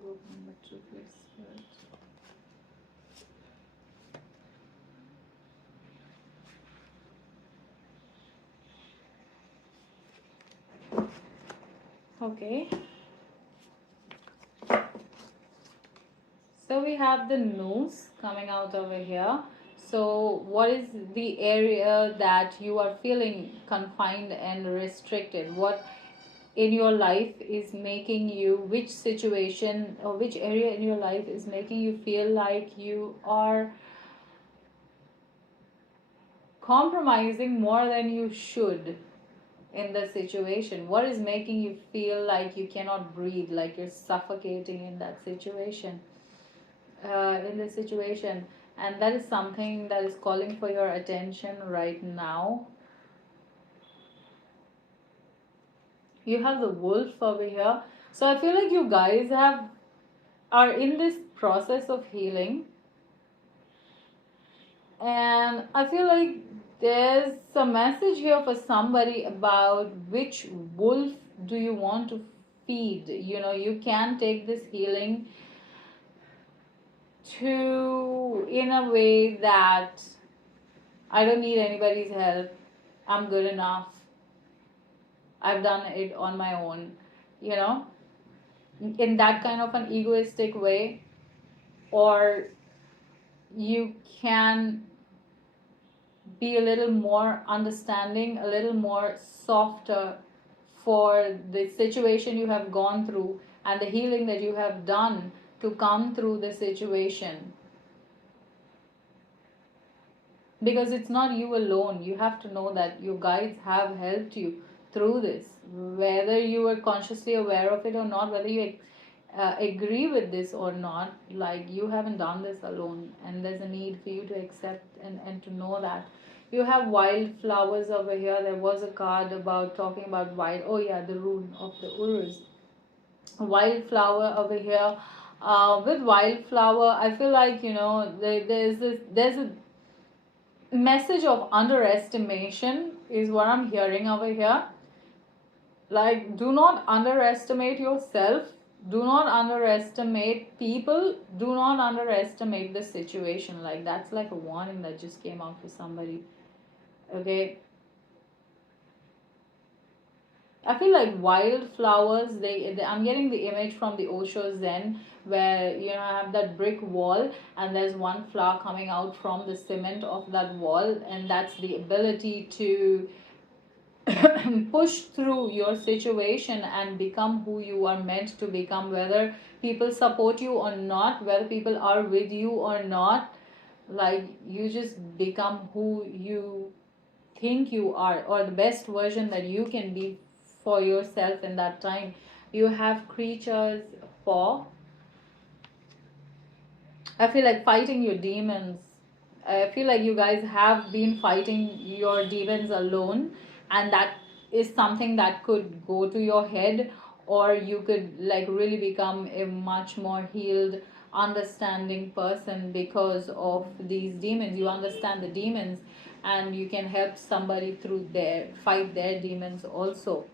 Group number 2, please. Spirit. Okay. So we have the nose coming out over here. So what is the area that you are feeling confined and restricted? What in your life is making you, which situation or which area in your life is making you feel like you are compromising more than you should in the situation? What is making you feel like you cannot breathe, like you're suffocating in that situation? In this situation, and that is something that is calling for your attention right now. You have the wolf over here, so I feel like you guys are in this process of healing, and I feel like there's a message here for somebody about which wolf do you want to feed. You can take this healing to in a way that I don't need anybody's help. I'm good enough. I've done it on my own. You know, in that kind of an egoistic way. Or you can be a little more understanding, a little more softer for the situation you have gone through and the healing that you have done to come through the situation. Because it's not you alone. You have to know that your guides have helped you through this, whether you were consciously aware of it or not, whether you agree with this or not. Like, you haven't done this alone, and there's a need for you to accept and to know that. You have wildflowers over here. There was a card about talking about wild, oh yeah, the rune of the urus. Wildflower over here. With wildflower, I feel like, there's a message of underestimation is what I'm hearing over here. Like, do not underestimate yourself, do not underestimate people, do not underestimate the situation. Like, that's like a warning that just came out for somebody. Okay, I feel like wildflowers, I'm getting the image from the Osho Zen, where I have that brick wall and there's one flower coming out from the cement of that wall, and that's the ability to push through your situation and become who you are meant to become, whether people support you or not, whether people are with you or not. Like, you just become who you think you are, or the best version that you can be for yourself in that time. You have creatures for, I feel like, fighting your demons. I feel like you guys have been fighting your demons alone, and that is something that could go to your head, or you could like really become a much more healed, understanding person because of these demons. You understand the demons, and you can help somebody through their fight their demons also.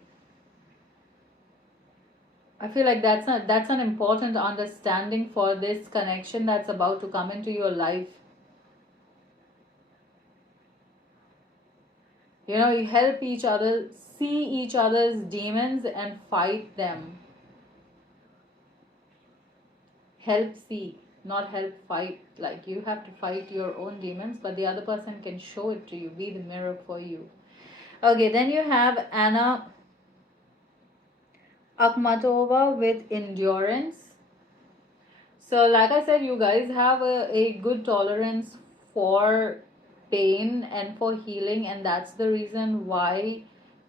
I feel like that's an important understanding for this connection that's about to come into your life. You help each other see each other's demons and fight them. Help see, not help fight. Like, you have to fight your own demons, but the other person can show it to you, be the mirror for you. Okay, then you have Anna Akhmatova with endurance. So, like I said, you guys have a good tolerance for pain and for healing, and that's the reason why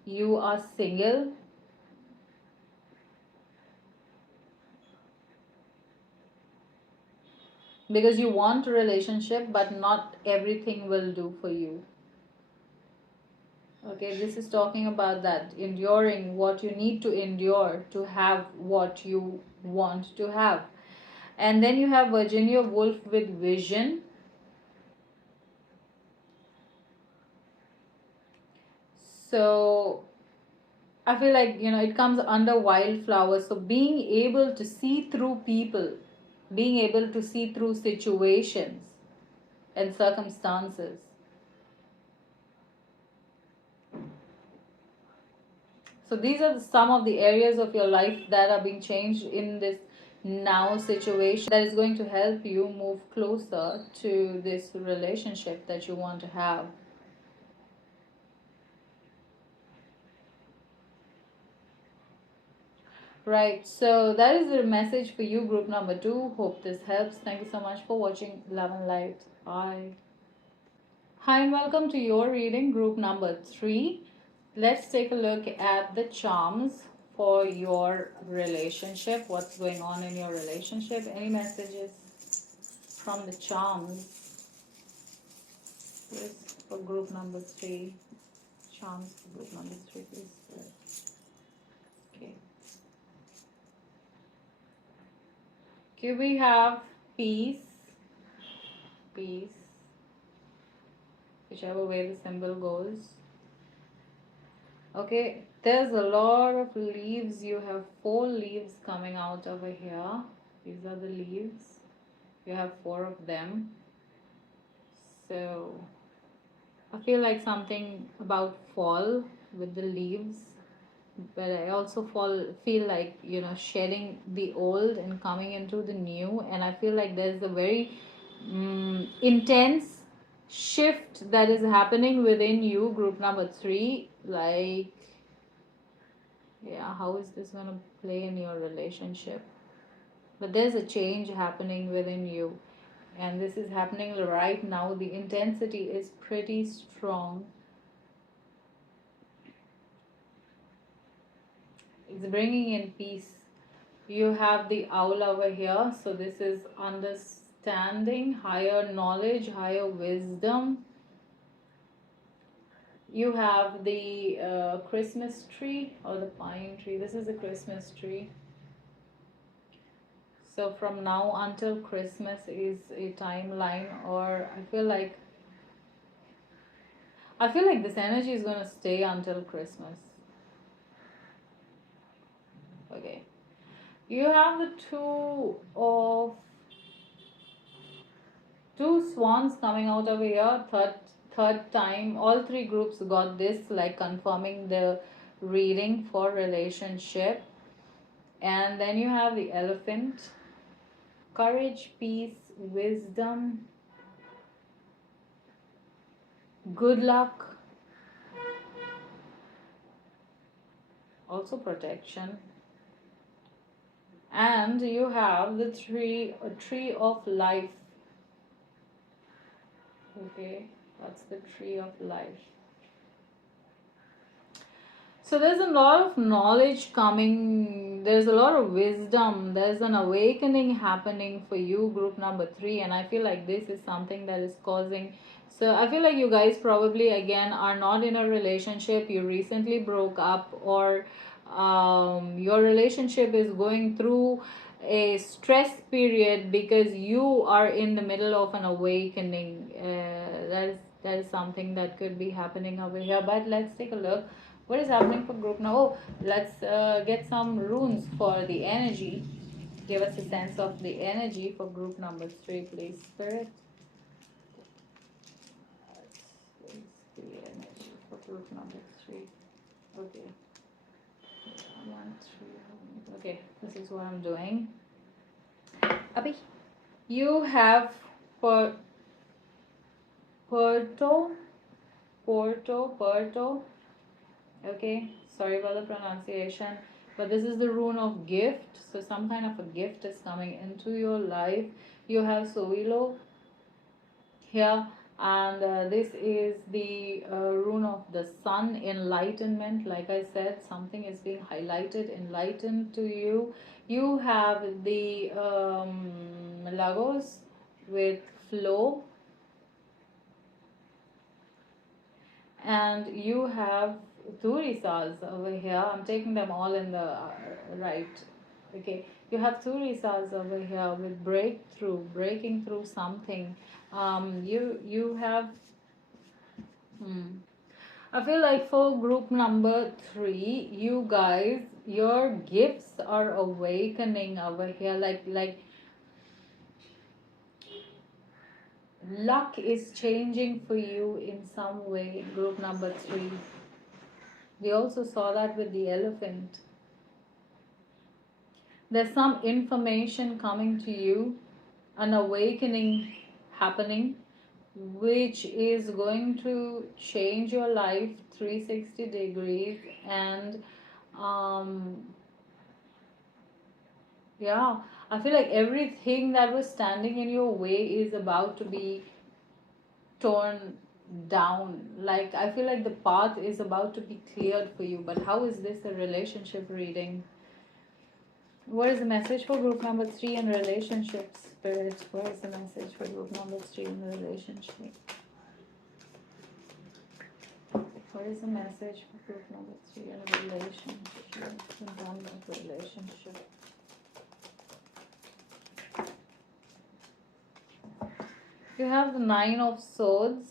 you are single. Because you want a relationship, but not everything will do for you. Okay, this is talking about that enduring what you need to endure to have what you want to have. And then you have Virginia Woolf with vision. So I feel like, it comes under wildflower. So being able to see through people, being able to see through situations and circumstances. So these are some of the areas of your life that are being changed in this now situation that is going to help you move closer to this relationship that you want to have. Right, so that is the message for you, group number 2. Hope this helps. Thank you so much for watching Love and Light. Bye. Hi, and welcome to your reading, group number 3. Let's take a look at the charms for your relationship. What's going on in your relationship? Any messages from the charms? Please, for group number 3. Charms for group number 3, please. Okay. Okay, we have peace. Peace. Whichever way the symbol goes. Okay, there's a lot of leaves. You have 4 leaves coming out over here. These are the leaves. You have 4 of them. So I feel like something about fall with the leaves, but I also feel like, shedding the old and coming into the new. And I feel like there's a very intense shift that is happening within you, group number 3. Like, yeah, how is this going to play in your relationship? But there's a change happening within you, and this is happening right now. The intensity is pretty strong. It's bringing in peace. You have the owl over here, so this is understanding, higher knowledge, higher wisdom. You have the Christmas tree or the pine tree. This is the Christmas tree. So from now until Christmas is a timeline, or I feel like this energy is going to stay until Christmas. Okay. You have the two swans coming out over here. Third time. All 3 groups got this, like confirming the reading for relationship. And then you have the elephant. Courage, peace, wisdom, good luck, also protection. And you have the tree of life. Okay, that's the tree of life. So there's a lot of knowledge coming, there's a lot of wisdom, there's an awakening happening for you, group number 3. And I feel like this is something that is causing, so I feel like you guys probably again are not in a relationship, you recently broke up, or your relationship is going through a stress period because you are in the middle of an awakening. That is something that could be happening over here. But let's take a look what is happening for group now. Oh, let's get some runes for the energy. Give us a sense of the energy for group number 3, please, Spirit. The energy for group number 3. Okay. 1, 3. Okay, this is what I'm doing. Abhi, you have for Porto. Okay, sorry about the pronunciation, but this is the rune of gift. So some kind of a gift is coming into your life. You have Soilo here, and this is the rune of the sun, enlightenment. Like I said, something is being highlighted, enlightened to you. You have the Lagos with flow, And you have two risas over here. I'm taking them all in the right. Okay, you have two risas over here with breakthrough, breaking through something. You have. Hmm. I feel like for group number three, you guys, your gifts are awakening over here. Like luck is changing for you in some way. Group number three. We also saw that with the elephant. There's some information coming to you, an awakening happening, which is going to change your life 360 degrees. And um, yeah, I feel like everything that was standing in your way is about to be torn down. Like, I feel like the path is about to be cleared for you. But how is this a relationship reading? What is the message for group number three in relationships? Spirit, what is the message for group number three in relationship? What is the message for group number three in relationship? In terms of relationship. You have the Nine of Swords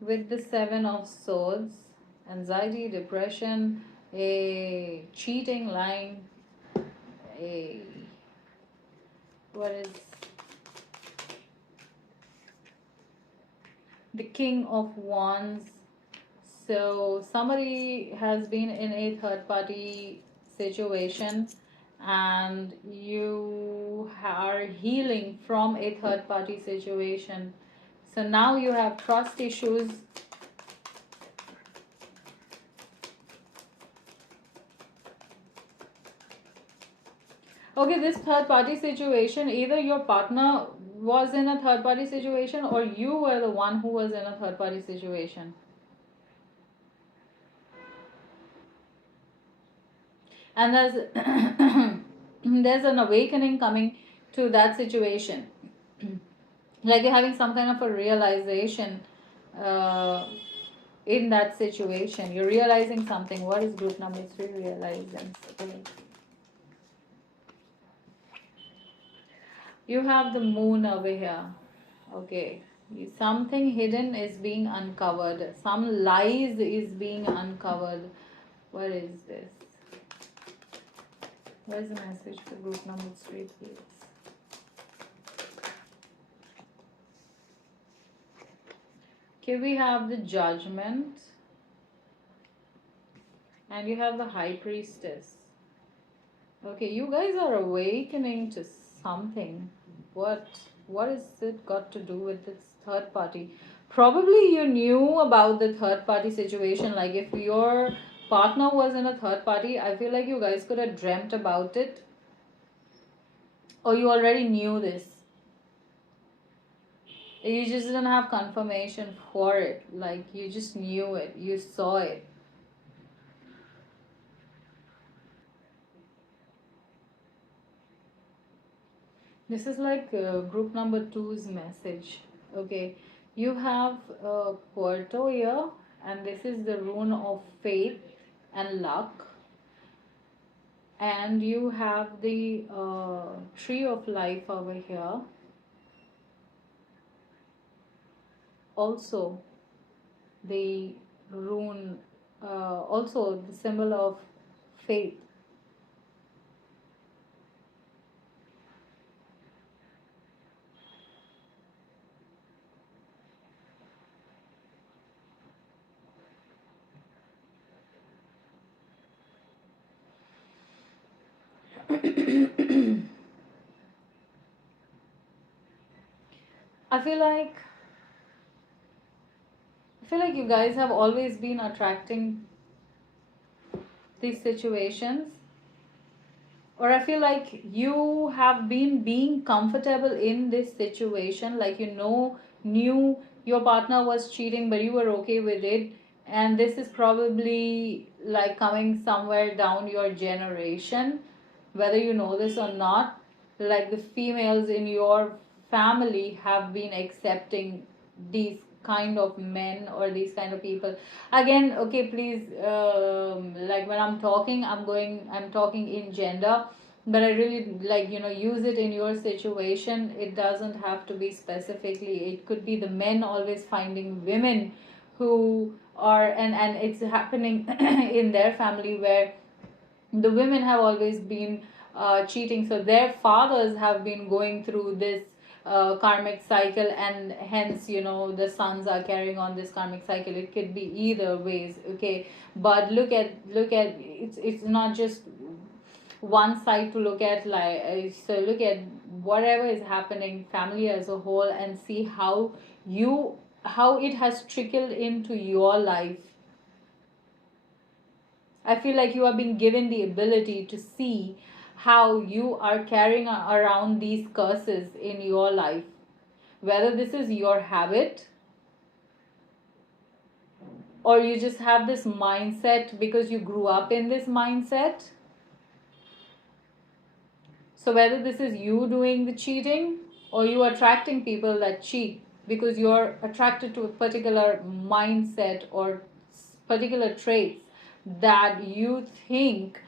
with the Seven of Swords. Anxiety, depression, a cheating, lying, a what is the King of Wands. So somebody has been in a third party situation and you are healing from a third party situation. So now you have trust issues. Okay, this third party situation, either your partner was in a third party situation or you were the one who was in a third party situation. And there's an awakening coming to that situation. Like you're having some kind of a realization uh, in that situation. You're realizing something. What is group number three realizing? Okay. You have the moon over here. Okay. Something hidden is being uncovered. Some lies is being uncovered. What is this? What is the message for group number three, please? Okay, we have the Judgment. And you have the High Priestess. Okay, you guys are awakening to something. What is it got to do with this third party? Probably you knew about the third party situation. Like if your partner was in a third party, I feel like you guys could have dreamt about it. Or you already knew this. You just didn't have confirmation for it. Like you just knew it. You saw it. This is like group number two's message. Okay, you have Puerto here, and this is the rune of faith and luck. And you have the tree of life over here. Also, the rune, also the symbol of faith. I feel like you guys have always been attracting these situations, or I feel like you have been being comfortable in this situation, like knew your partner was cheating but you were okay with it. And this is probably like coming somewhere down your generation, whether you know this or not. Like the females in your family have been accepting these kind of men or these kind of people. Again, okay, please, like when I'm talking in gender, but I really like, use it in your situation. It doesn't have to be specifically, it could be the men always finding women who are, and it's happening in their family, where the women have always been cheating, so their fathers have been going through this karmic cycle, and hence, the sons are carrying on this karmic cycle. It could be either ways, okay. But look at it's not just one side to look at, like, so look at whatever is happening family as a whole, and see how it has trickled into your life. I feel like you are being given the ability to see how you are carrying around these curses in your life. Whether this is your habit, or you just have this mindset because you grew up in this mindset. So, whether this is you doing the cheating, or you attracting people that cheat because you're attracted to a particular mindset or particular traits that you think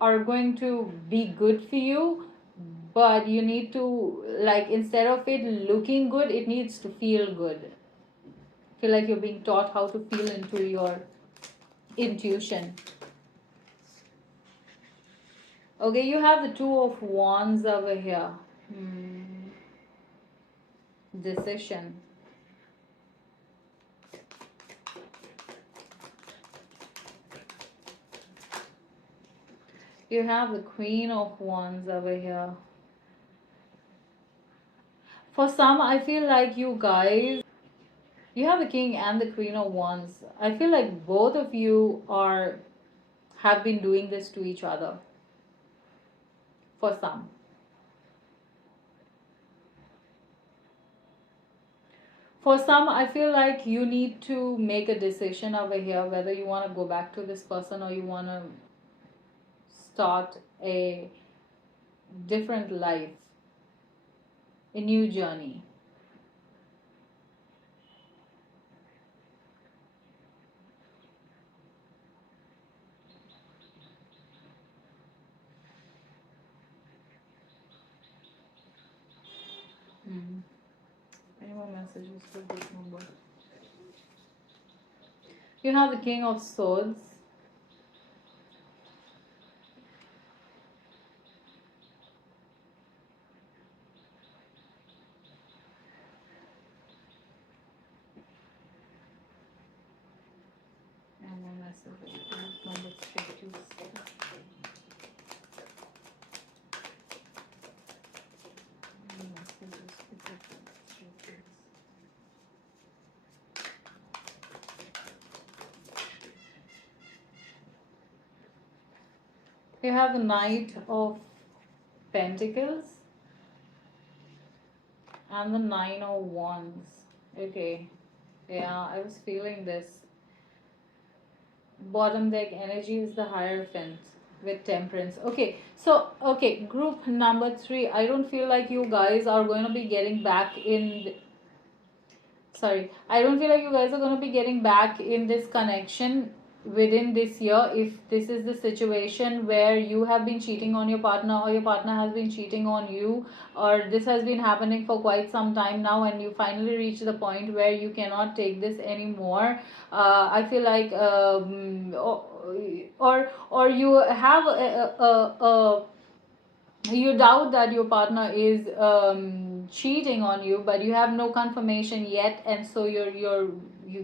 are going to be good for you, but you need to, like, instead of it looking good, it needs to feel good. Feel like you're being taught how to feel into your intuition. Okay, you have the Two of Wands over here. Decision. You have the Queen of Wands over here. For some, I feel like you guys, you have the King and the Queen of Wands. I feel like both of you have been doing this to each other. For some. For some, I feel like you need to make a decision over here, whether you want to go back to this person or you want to start a different life, a new journey. Any more messages for this number? You have the King of Swords. And more messages for this number 327. You have the Knight of Pentacles and the Nine of Wands. Okay, yeah, I was feeling this. Bottom deck energy is the Hierophant with Temperance. Okay, so, okay, group number 3. I don't feel like you guys are going to be getting back in. Sorry, I don't feel like you guys are going to be getting back in this connection within this year. If this is the situation where you have been cheating on your partner, or your partner has been cheating on you, or this has been happening for quite some time now, and you finally reach the point where you cannot take this anymore, I feel like, or you have you doubt that your partner is cheating on you, but you have no confirmation yet, and so you're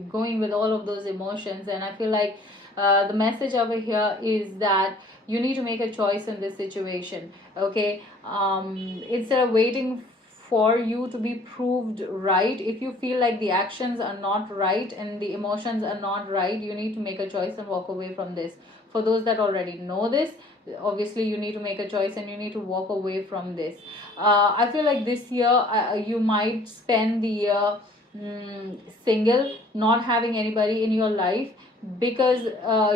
going with all of those emotions. And I feel like the message over here is that you need to make a choice in this situation. Okay, instead of waiting for you to be proved right, if you feel like the actions are not right and the emotions are not right, you need to make a choice and walk away from this. For those that already know this, obviously you need to make a choice and you need to walk away from this. I feel like this year you might spend the year single, not having anybody in your life, because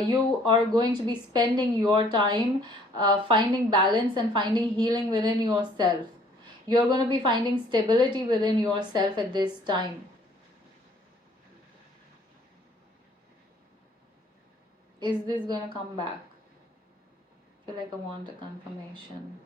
you are going to be spending your time finding balance and finding healing within yourself. You're going to be finding stability within yourself at this time. Is this going to come back? I feel like I want a confirmation.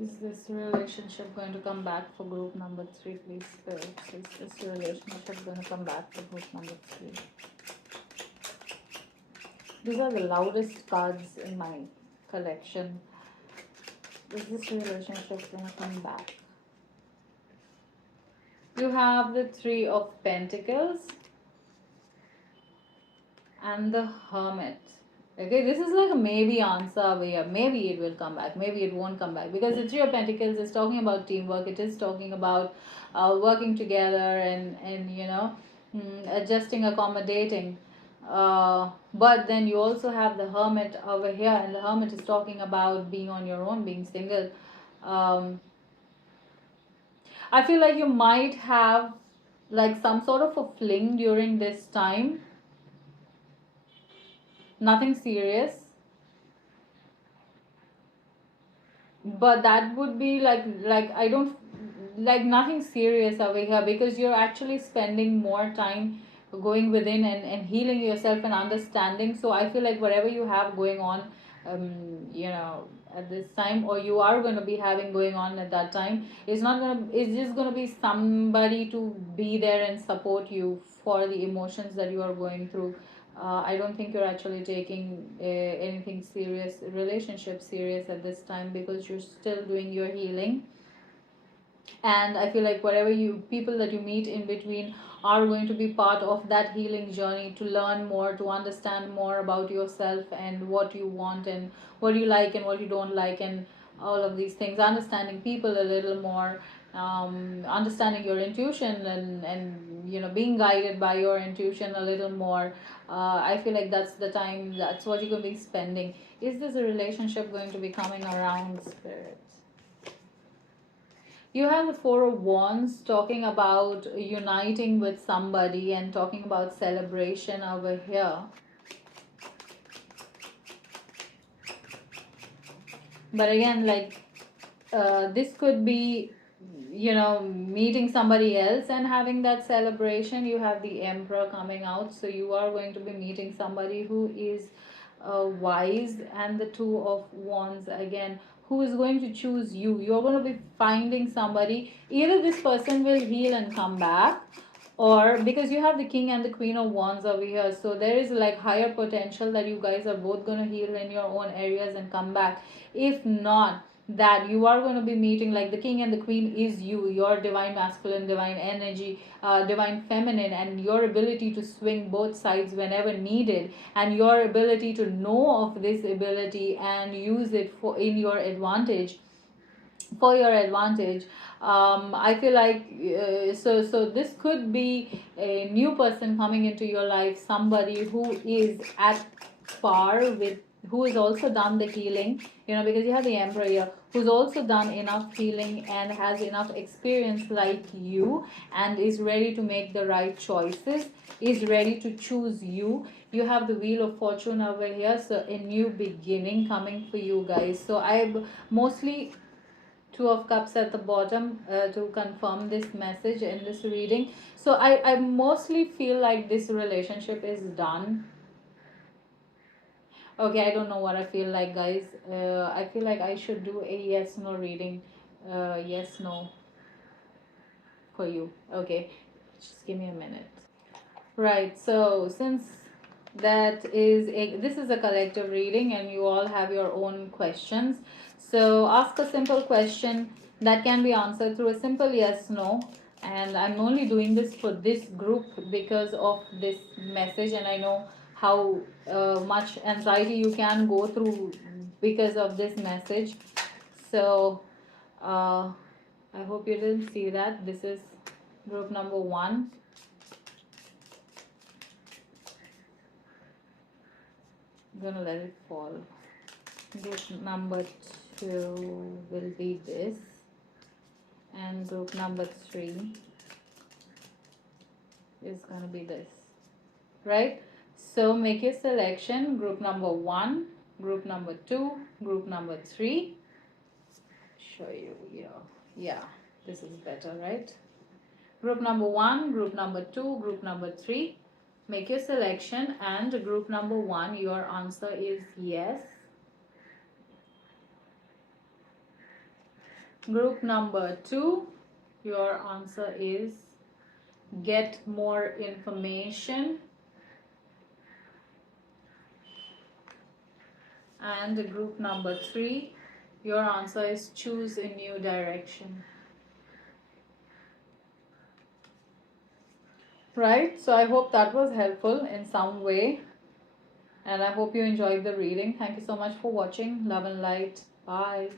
Is this relationship going to come back for group number 3, please, Spirit? Is this relationship going to come back for group number 3? These are the loudest cards in my collection. Is this relationship going to come back? You have the 3 of Pentacles and the Hermit. Okay, this is like a maybe answer over here. Maybe it will come back, maybe it won't come back, because the 3 of Pentacles is talking about teamwork. It is talking about working together and adjusting, accommodating. But then you also have the Hermit over here, and the Hermit is talking about being on your own, being single. I feel like you might have like some sort of a fling during this time. Nothing serious, but that would be like I don't like nothing serious over here, because you're actually spending more time going within and healing yourself and understanding. So I feel like whatever you have going on, at this time, or you are going to be having going on at that time, it's just going to be somebody to be there and support you for the emotions that you are going through. I don't think you're actually taking anything serious, relationship serious at this time, because you're still doing your healing. And I feel like whatever you people that you meet in between are going to be part of that healing journey, to learn more, to understand more about yourself and what you want and what you like and what you don't like, and all of these things, understanding people a little more, understanding your intuition, and being guided by your intuition a little more. I feel like that's the time, that's what you're going to be spending. Is this a relationship going to be coming around, Spirit? You have the 4 of Wands talking about uniting with somebody and talking about celebration over here. But again, like this could be meeting somebody else and having that celebration. You have the Emperor coming out, so you are going to be meeting somebody who is wise, and the 2 of Wands again, who is going to choose you. You're going to be finding somebody. Either this person will heal and come back, or because you have the King and the Queen of Wands over here, so there is like higher potential that you guys are both going to heal in your own areas and come back. If not, that you are going to be meeting, like the King and the Queen is you, your divine masculine, divine energy, divine feminine, and your ability to swing both sides whenever needed, and your ability to know of this ability and use it for your advantage. I feel like so this could be a new person coming into your life, somebody who is at par with, who has also done the healing, because you have the Emperor here, who's also done enough healing and has enough experience like you, and is ready to make the right choices, is ready to choose you. You have the Wheel of Fortune over here, so a new beginning coming for you guys. So I mostly 2 of Cups at the bottom to confirm this message in this reading. So I mostly feel like this relationship is done. Okay, I don't know what I feel like, guys. I feel like I should do a yes no reading. Yes no for you. Okay, just give me a minute. Right, so since this is a collective reading and you all have your own questions, so ask a simple question that can be answered through a simple yes no. And I'm only doing this for this group because of this message, and I know how much anxiety you can go through because of this message. So I hope you didn't see that. This is group number 1. I'm gonna let it fall. Group number 2 will be this, and group number 3 is going to be this, right? So make your selection. Group number 1, group number 2, group number 3. Show you here. Yeah, this is better, right? Group number 1, group number 2, group number 3. Make your selection, and group number 1, your answer is yes. Group number 2, your answer is get more information. And group number 3, your answer is choose a new direction. Right, so I hope that was helpful in some way, and I hope you enjoyed the reading. Thank you so much for watching. Love and light. Bye.